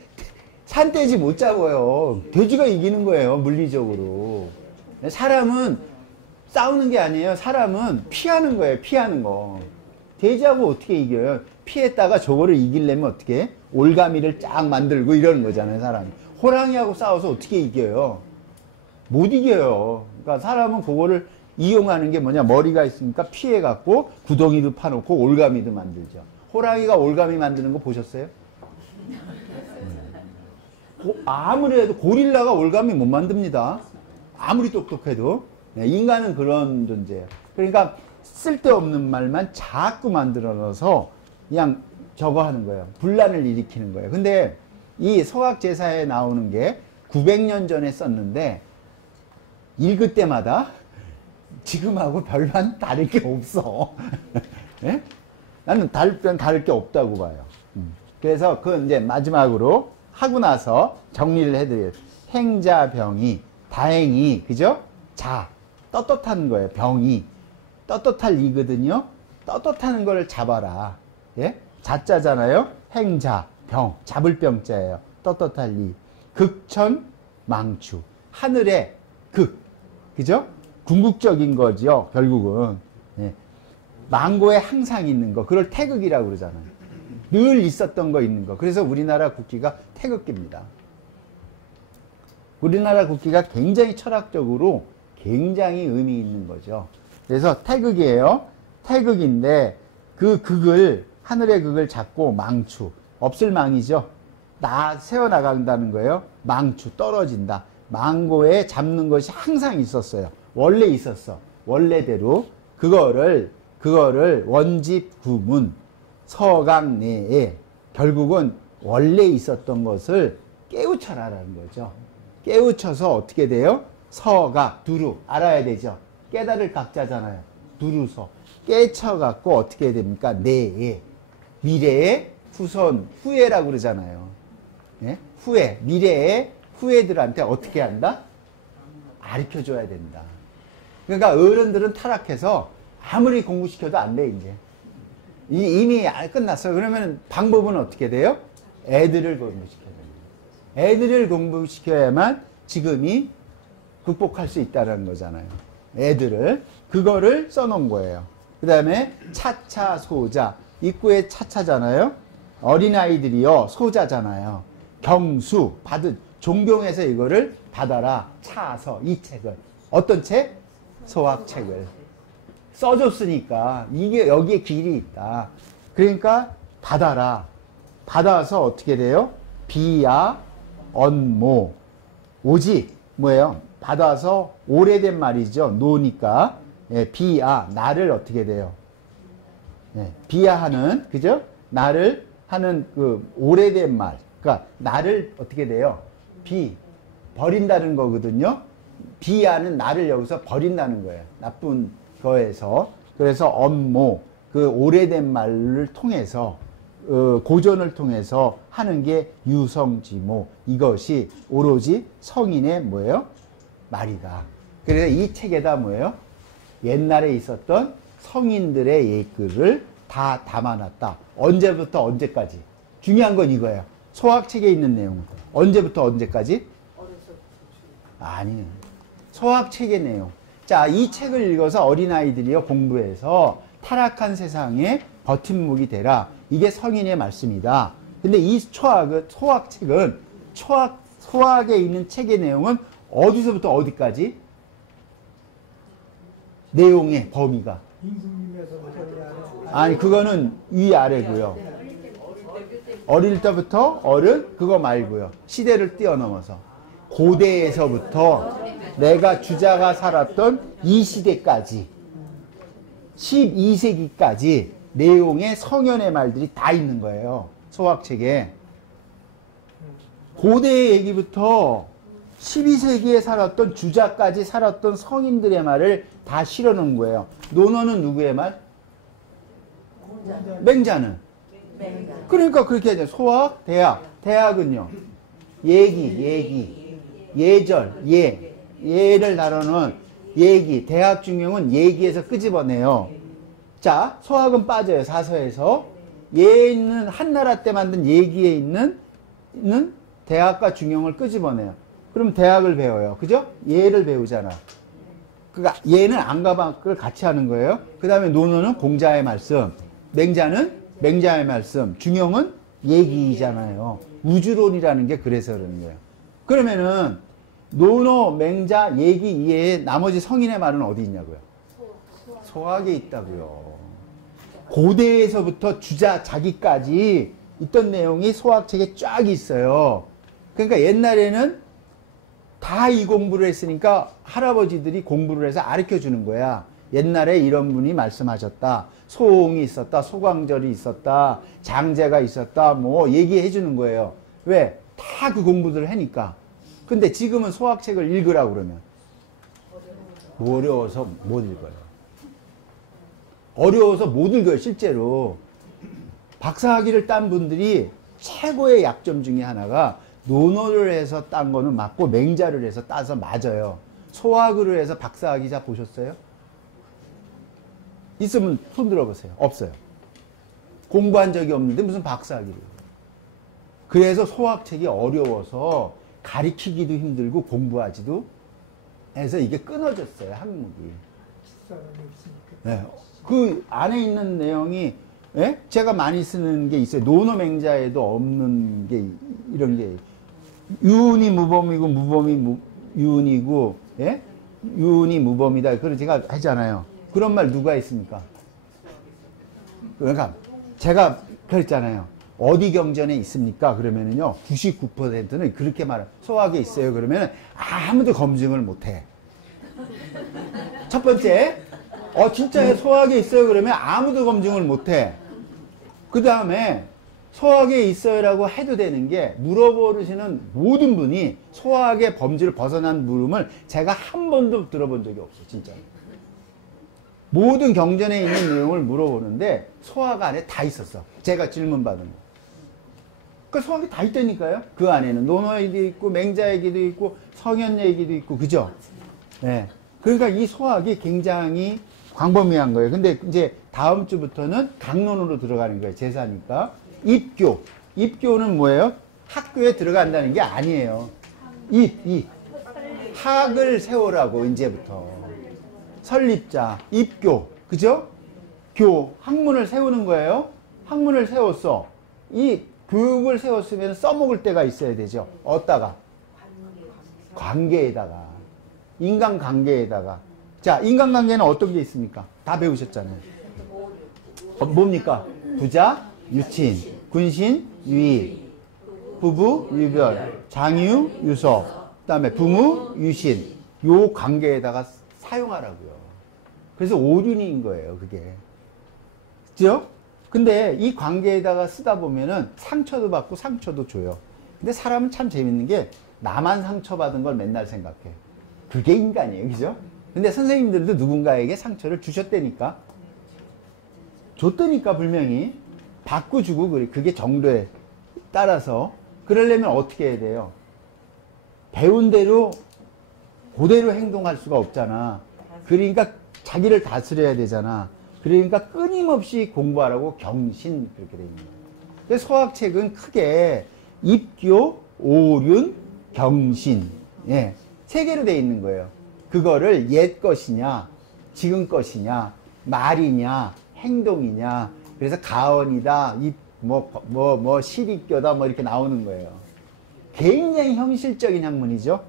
산돼지 못 잡아요. 돼지가 이기는 거예요, 물리적으로. 사람은 싸우는 게 아니에요. 사람은 피하는 거예요, 피하는 거. 돼지하고 어떻게 이겨요? 피했다가 저거를 이기려면 어떻게 해? 올가미를 쫙 만들고 이러는 거잖아요, 사람이. 호랑이하고 싸워서 어떻게 이겨요? 못 이겨요. 그러니까 사람은 그거를 이용하는 게 뭐냐, 머리가 있으니까 피해갖고 구덩이도 파놓고 올가미도 만들죠. 호랑이가 올가미 만드는 거 보셨어요? 아무래도 고릴라가 올가미 못 만듭니다. 아무리 똑똑해도. 네, 인간은 그런 존재예요. 그러니까 쓸데없는 말만 자꾸 만들어 넣어서 그냥 저거 하는 거예요. 분란을 일으키는 거예요. 근데 이 서학제사에 나오는 게 900년 전에 썼는데 읽을 때마다 지금하고 별반 다를 게 없어. 네? 나는 다를 게 없다고 봐요. 그래서 그 이제 마지막으로 하고 나서 정리를 해드려요. 행자병이 다행히 그죠? 자 떳떳한 거예요. 병이 떳떳할 이거든요. 떳떳하는 걸 잡아라. 예? 자자잖아요. 행자 병 잡을 병자예요. 떳떳할 이 극천 망추 하늘의 극 그죠? 궁극적인 거죠. 결국은 예. 망고에 항상 있는 거 그걸 태극이라고 그러잖아요. 늘 있었던 거 있는 거. 그래서 우리나라 국기가 태극기입니다. 우리나라 국기가 굉장히 철학적으로 굉장히 의미 있는 거죠. 그래서 태극이에요. 태극인데 그 극을 하늘의 극을 잡고 망추 없을 망이죠. 세워나간다는 거예요. 망추 떨어진다. 망고에 잡는 것이 항상 있었어요. 원래 있었어. 원래대로 그거를 원집 구문 서강 내에 결국은 원래 있었던 것을 깨우쳐라라는 거죠. 깨우쳐서 어떻게 돼요? 서각, 두루 알아야 되죠. 깨달을 각자잖아요. 두루서 깨쳐갖고 어떻게 됩니까? 내에 미래의 후손 후예라고 그러잖아요. 예? 후예 미래의 후예들한테 어떻게 한다? 가르쳐줘야 된다. 그러니까 어른들은 타락해서 아무리 공부시켜도 안 돼 이제. 이미 끝났어요. 그러면 방법은 어떻게 돼요? 애들을 공부시켜야 됩니다. 애들을 공부시켜야만 지금이 극복할 수 있다는 거잖아요. 애들을. 그거를 써놓은 거예요. 그 다음에 차차 소자. 입구에 차차잖아요. 어린아이들이요. 소자잖아요. 경수, 존경해서 이거를 받아라. 차서, 이 책을. 어떤 책? 소학책을. 써줬으니까 이게 여기에 길이 있다. 그러니까 받아라. 받아서 어떻게 돼요? 비야, 언모. 오직, 뭐예요? 받아서 오래된 말이죠. 노니까. 예, 비야, 나를 어떻게 돼요? 예, 비하하는, 그죠? 나를 하는 그 오래된 말. 그러니까 나를 어떻게 돼요? 버린다는 거거든요. 비하는 나를 여기서 버린다는 거예요. 나쁜 거에서. 그래서 언모, 그 오래된 말을 통해서, 고전을 통해서 하는 게 유성지모. 이것이 오로지 성인의 뭐예요? 말이다. 그래서 이 책에다 뭐예요? 옛날에 있었던 성인들의 얘기를 다 담아놨다. 언제부터 언제까지? 중요한 건 이거예요. 소학책에 있는 내용은. 언제부터 언제까지? 아니, 소학책의 내용. 자, 이 책을 읽어서 어린아이들이요, 공부해서 타락한 세상에 버팀목이 되라. 이게 성인의 말씀이다. 근데 이 소학책은, 소학에 있는 책의 내용은 어디서부터 어디까지? 내용의 범위가. 아니, 그거는 위아래고요. 어릴 때부터 어른? 그거 말고요. 시대를 뛰어넘어서. 고대에서부터 내가 주자가 살았던 이 시대까지 12세기까지 내용의 성현의 말들이 다 있는 거예요. 소학책에. 고대의 얘기부터 12세기에 살았던 주자까지 살았던 성인들의 말을 다 실어놓은 거예요. 논어는 누구의 말? 맹자는. 그러니까 그렇게 하죠. 소학, 대학. 대학은요. 얘기, 예절, 예를 다루는 얘기. 대학 중용은 얘기에서 끄집어내요. 자, 소학은 빠져요. 사서에서. 얘는 한나라 때 만든 얘기에 있는 대학과 중용을 끄집어내요. 그럼 대학을 배워요. 그죠? 예를 배우잖아. 그러니까 얘는 안가박을 같이 하는 거예요. 그 다음에 논어는 공자의 말씀. 맹자는 맹자의 말씀. 중용은 얘기잖아요. 우주론이라는 게 그래서 그러는 거예요. 그러면은 논어, 맹자, 얘기 이외에 나머지 성인의 말은 어디 있냐고요? 소학에 있다고요. 고대에서부터 주자 자기까지 있던 내용이 소학책에 쫙 있어요. 그러니까 옛날에는 다 이 공부를 했으니까 할아버지들이 공부를 해서 가르쳐 주는 거야. 옛날에 이런 분이 말씀하셨다. 소홍이 있었다. 소광절이 있었다. 장제가 있었다. 뭐 얘기해 주는 거예요. 왜? 다 그 공부들을 하니까. 근데 지금은 소학책을 읽으라고 그러면 어려워서 못 읽어요. 어려워서 못 읽어요. 실제로. 박사학위를 딴 분들이 최고의 약점 중에 하나가 논어를 해서 딴 거는 맞고 맹자를 해서 따서 맞아요. 소학으로 해서 박사학위자 보셨어요? 있으면 손 들어보세요. 없어요. 공부한 적이 없는데 무슨 박사학위를. 그래서 소학책이 어려워서 가리키기도 힘들고 공부하지도 해서 이게 끊어졌어요. 한국이. 네. 그 안에 있는 내용이, 예? 제가 많이 쓰는 게 있어요. 논어 맹자에도 없는 게 이런 게 유운이 무범이고 무범이 유운이고, 예? 유운이 무범이다. 그런 제가 하잖아요. 그런 말 누가 했습니까? 그러니까 제가 그랬잖아요. 어디 경전에 있습니까? 그러면은요, 99%는 그렇게 말해요. 소학에 있어요. 그러면은 아무도 검증을 못 해. 첫 번째, 진짜 소학에 있어요. 그러면 아무도 검증을 못 해. 그 다음에 소학에 있어요라고 해도 되는 게 물어보시는 모든 분이 소학의 범주를 벗어난 물음을 제가 한 번도 들어본 적이 없어요. 진짜. 모든 경전에 있는 내용을 물어보는데 소학 안에 다 있었어. 제가 질문 받은 거. 그러니까 소학이 다 있다니까요. 그 안에는 논어 얘기도 있고 맹자 얘기도 있고 성현 얘기도 있고 그죠? 네. 그러니까 이 소학이 굉장히 광범위한 거예요. 근데 이제 다음 주부터는 강론으로 들어가는 거예요. 제사니까. 입교. 입교는 뭐예요? 학교에 들어간다는 게 아니에요. 학을 세우라고 이제부터. 설립자, 입교. 그죠? 학문을 세우는 거예요. 학문을 세웠어. 이 교육을 세웠으면 써먹을 때가 있어야 되죠. 어디다가? 관계에다가. 인간관계에다가. 자, 인간관계는 어떤 게 있습니까? 다 배우셨잖아요. 뭡니까? 부자, 유친, 군신, 유의, 부부, 유별, 장유, 유서, 그 다음에 부무, 유신. 요 관계에다가 사용하라고요. 그래서 오륜인 거예요, 그게. 그죠? 근데 이 관계에다가 쓰다 보면은 상처도 받고 상처도 줘요. 근데 사람은 참 재밌는 게 나만 상처받은 걸 맨날 생각해. 그게 인간이에요. 그죠? 근데 선생님들도 누군가에게 상처를 주셨다니까. 줬다니까 분명히. 받고 주고 그래. 그게 정도에 따라서. 그러려면 어떻게 해야 돼요? 배운 대로 그대로 행동할 수가 없잖아. 그러니까 자기를 다스려야 되잖아. 그러니까 끊임없이 공부하라고 경신 그렇게 돼 있는 거예요. 그래서 소학책은 크게 입교, 오륜, 경신 예, 세 개로 돼 있는 거예요. 그거를 옛 것이냐, 지금 것이냐, 말이냐, 행동이냐. 그래서 가언이다, 실입교다 뭐 이렇게 나오는 거예요. 굉장히 현실적인 학문이죠.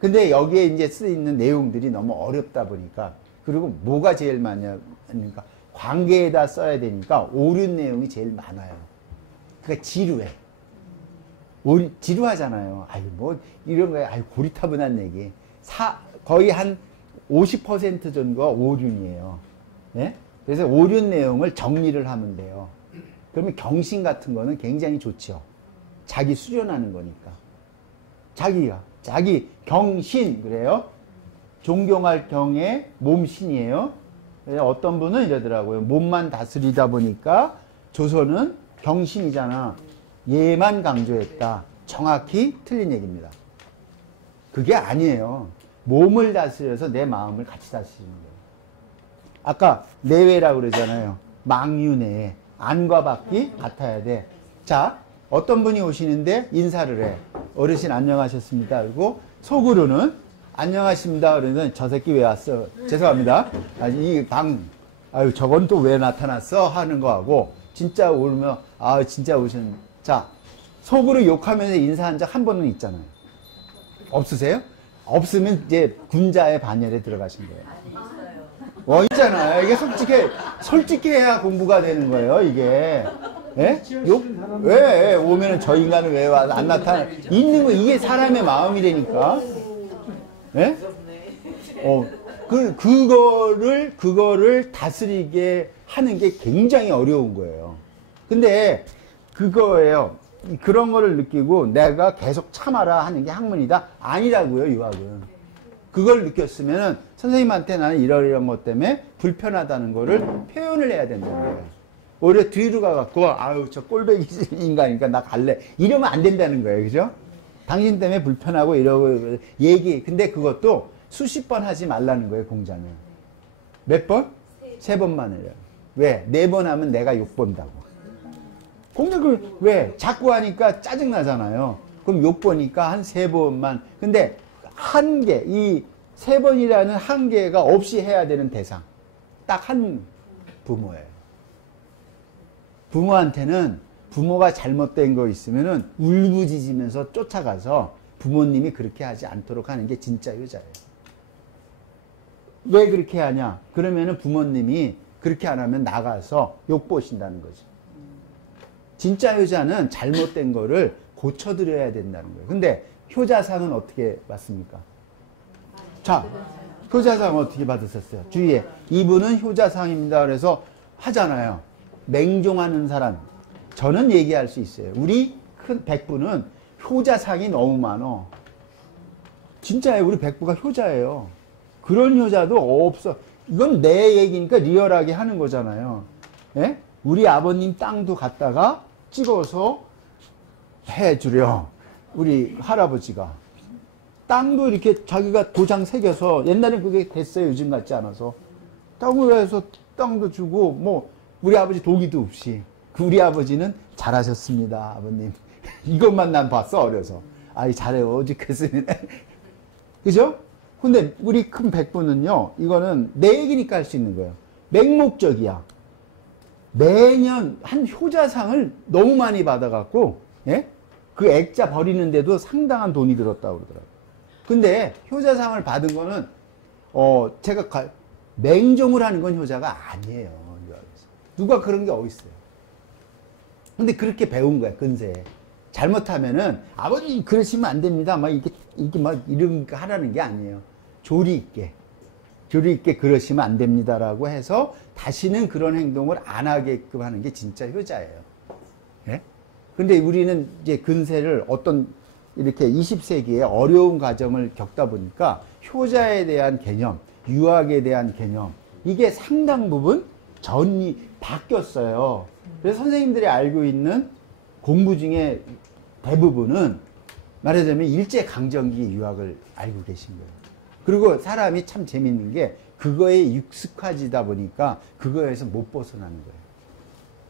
근데 여기에 이제 쓰이는 내용들이 너무 어렵다 보니까 그리고 뭐가 제일 많냐 그러니까 관계에다 써야 되니까 오륜 내용이 제일 많아요. 그러니까 지루해. 지루하잖아요. 아유 뭐 이런 거에 아유 고리타분한 얘기. 거의 한 50% 정도가 오륜이에요. 예? 그래서 오륜 내용을 정리를 하면 돼요. 그러면 경신 같은 거는 굉장히 좋죠. 자기 수련하는 거니까. 자기 경신 그래요. 존경할 경의 몸신이에요. 어떤 분은 이러더라고요. 몸만 다스리다 보니까 조선은 경신이잖아. 얘만 강조했다. 정확히 틀린 얘기입니다. 그게 아니에요. 몸을 다스려서 내 마음을 같이 다스리는 거예요. 아까 내외라고 그러잖아요. 망유내외. 안과 밖이 같아야 돼. 자, 어떤 분이 오시는데 인사를 해. 어르신 안녕하셨습니다. 그리고 속으로는 안녕하십니다. 그러면 저 새끼 왜 왔어? 죄송합니다. 아유, 저건 또 왜 나타났어? 하는 거하고, 진짜 오면, 진짜 오셨네. 자, 속으로 욕하면서 인사한 적 한 번은 있잖아요. 없으세요? 없으면 이제 군자의 반열에 들어가신 거예요. 있잖아요. 이게 솔직해야 공부가 되는 거예요, 이게. 예? 왜? 오면은 저 인간은 왜 와? 안 나타나? 있는 거, 이게 사람의 마음이라니까. 예? 그거를 다스리게 하는 게 굉장히 어려운 거예요. 근데 그거예요. 그런 거를 느끼고 내가 계속 참아라 하는 게 학문이다? 아니라고요, 유학은. 그걸 느꼈으면 선생님한테 나는 이런 것 때문에 불편하다는 거를 표현을 해야 된다는 거예요. 오히려 뒤로 가갖고, 저 꼴배기 인간이니까 나 갈래. 이러면 안 된다는 거예요. 그죠? 당신 때문에 불편하고 이러고 근데 그것도 수십 번 하지 말라는 거예요, 공자는. 몇 번? 세 번만 해요. 왜? 네 번 하면 내가 욕 본다고. 공자 왜? 자꾸 하니까 짜증나잖아요. 그럼 욕 보니까 한 세 번만. 근데 한계, 이 세 번이라는 한계가 없이 해야 되는 대상. 딱 한 부모예요. 부모한테는 부모가 잘못된 거 있으면은 울부짖으면서 쫓아가서 부모님이 그렇게 하지 않도록 하는 게 진짜 효자예요. 왜 그렇게 하냐? 그러면은 부모님이 그렇게 안 하면 나가서 욕보신다는 거죠. 진짜 효자는 잘못된 거를 고쳐드려야 된다는 거예요. 근데 효자상은 어떻게 받습니까? 자, 효자상 어떻게 받으셨어요? 주위에 이분은 효자상입니다. 그래서 하잖아요. 맹종하는 사람. 저는 얘기할 수 있어요. 우리 큰 백부는 효자상이 너무 많어. 진짜예요. 우리 백부가 효자예요. 그런 효자도 없어. 이건 내 얘기니까 리얼하게 하는 거잖아요. 예? 우리 아버님 땅도 갖다가 찍어서 해주려. 우리 할아버지가. 땅도 이렇게 자기가 도장 새겨서, 옛날에 그게 됐어요. 요즘 같지 않아서. 땅을 해서 땅도 주고, 뭐, 우리 아버지 동의도 없이. 우리 아버지는 잘하셨습니다, 아버님. 이것만 난 봤어, 어려서. 잘해요. 오죽했으면. 그죠? 근데 우리 큰 백부는요, 이거는 내 얘기니까 할 수 있는 거예요. 맹목적이야. 매년 한 효자상을 너무 많이 받아갖고, 예? 그 액자 버리는데도 상당한 돈이 들었다고 그러더라고요. 근데 효자상을 받은 거는, 제가 맹종을 하는 건 효자가 아니에요. 누가 그런 게 어딨어요. 근데 그렇게 배운 거야, 근세에. 잘못하면은, 아버님 그러시면 안 됩니다. 막 이렇게 막 이런 거 하라는 게 아니에요. 조리 있게 그러시면 안 됩니다라고 해서 다시는 그런 행동을 안 하게끔 하는 게 진짜 효자예요. 예? 근데 우리는 이제 근세를 어떤 이렇게 20세기에 어려운 과정을 겪다 보니까 효자에 대한 개념, 유학에 대한 개념, 이게 상당 부분 전이 바뀌었어요. 그래서 선생님들이 알고 있는 공부 중에 대부분은 말하자면 일제강점기 유학을 알고 계신 거예요. 그리고 사람이 참 재밌는 게 그거에 익숙해지다 보니까 그거에서 못 벗어나는 거예요.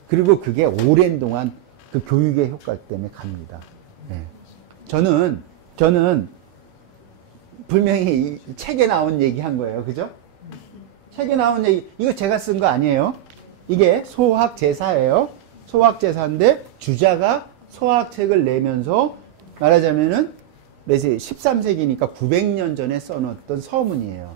그리고 그게 오랜 동안 그 교육의 효과 때문에 갑니다. 네. 저는 분명히 이 책에 나온 얘기 한 거예요. 그죠? 책에 나온 얘기, 이거 제가 쓴 거 아니에요. 이게 소학제사예요. 소학제사인데 주자가 소학책을 내면서 말하자면은 13세기니까 900년 전에 써놓았던 서문이에요.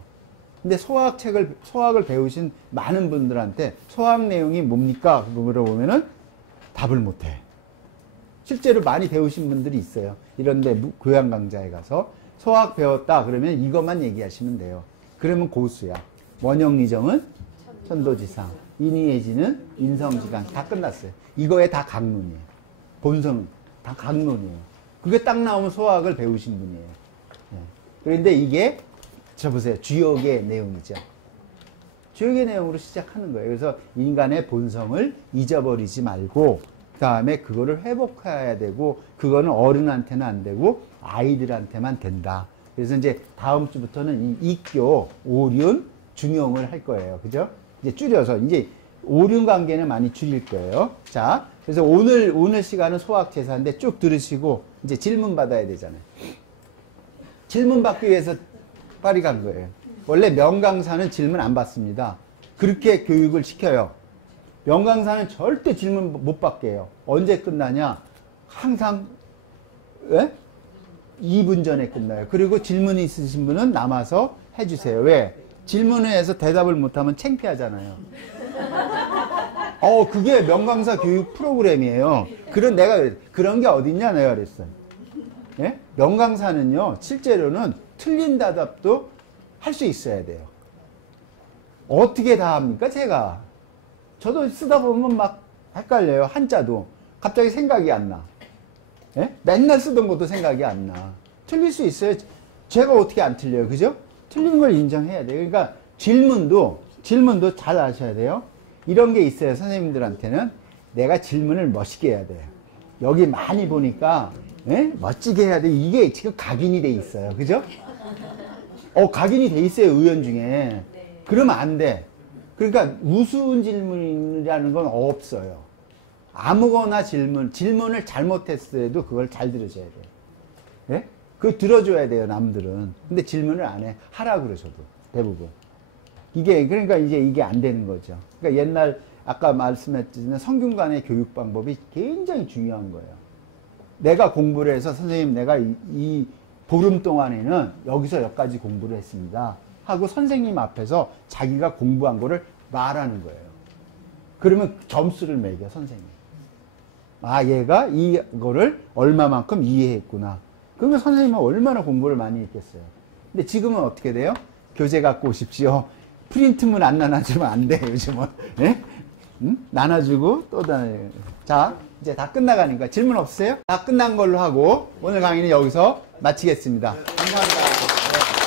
근데 소학을 배우신 많은 분들한테 소학 내용이 뭡니까? 물어보면은 답을 못해. 실제로 많이 배우신 분들이 있어요. 이런데 교양 강좌에 가서 소학 배웠다 그러면 이것만 얘기하시면 돼요. 그러면 고수야. 원영리정은 천도지상, 인의예지는 인성지강. 다 끝났어요. 이거에 다 강론이에요. 본성 다 강론이에요. 그게 딱 나오면 소학을 배우신 분이에요. 네. 그런데 이게 저 보세요. 주역의 내용이죠. 주역의 내용으로 시작하는 거예요. 그래서 인간의 본성을 잊어버리지 말고 그 다음에 그거를 회복해야 되고 그거는 어른한테는 안 되고 아이들한테만 된다. 그래서 이제 다음 주부터는 이 이교, 오륜, 중용을 할 거예요. 그죠? 이제 줄여서 이제 오륜 관계는 많이 줄일 거예요. 자, 그래서 오늘 시간은 소학제사인데 쭉 들으시고 이제 질문 받아야 되잖아요. 질문 받기 위해서 파리 간 거예요. 원래 명강사는 질문 안 받습니다. 그렇게 교육을 시켜요. 명강사는 절대 질문 못 받게 해요. 언제 끝나냐? 항상 2분 전에 끝나요. 그리고 질문이 있으신 분은 남아서 해주세요. 왜? 질문을 해서 대답을 못하면 창피하잖아요. 그게 명강사 교육 프로그램이에요. 내가 그런 게 어딨냐 내가 그랬어요. 예? 명강사는요, 실제로는 틀린 대답도 할 수 있어야 돼요. 어떻게 다 합니까, 제가? 저도 쓰다 보면 막 헷갈려요. 한자도. 갑자기 생각이 안 나. 예? 맨날 쓰던 것도 생각이 안 나. 틀릴 수 있어요. 제가 어떻게 안 틀려요. 그죠? 틀린 걸 인정해야 돼요. 그러니까 질문도 잘 아셔야 돼요. 이런 게 있어요. 선생님들한테는 내가 질문을 멋있게 해야 돼요. 여기 많이 보니까 멋지게 해야 돼. 이게 지금 각인이 돼 있어요. 그죠? 각인이 돼 있어요. 의원 중에. 그러면 안 돼. 그러니까 우스운 질문이라는 건 없어요. 아무거나 질문을 잘못했어도 그걸 잘 들으셔야 돼요. 예? 그거 들어줘야 돼요. 남들은. 근데 질문을 안 해. 하라 그러셔도 대부분. 그러니까 이제 이게 안 되는 거죠. 그러니까 옛날, 아까 말씀했지만 성균관의 교육 방법이 굉장히 중요한 거예요. 내가 공부를 해서 선생님 내가 이 보름 동안에는 여기서 여기까지 공부를 했습니다. 하고 선생님 앞에서 자기가 공부한 거를 말하는 거예요. 그러면 점수를 매겨, 선생님. 얘가 이거를 얼마만큼 이해했구나. 그러면 선생님은 얼마나 공부를 많이 했겠어요. 근데 지금은 어떻게 돼요? 교재 갖고 오십시오. 프린트문 안 나눠주면 안 돼, 요즘은. 예? 나눠주고 또 다녀요. 자, 이제 다 끝나가니까 질문 없으세요? 다 끝난 걸로 하고 오늘 강의는 여기서 마치겠습니다. 감사합니다.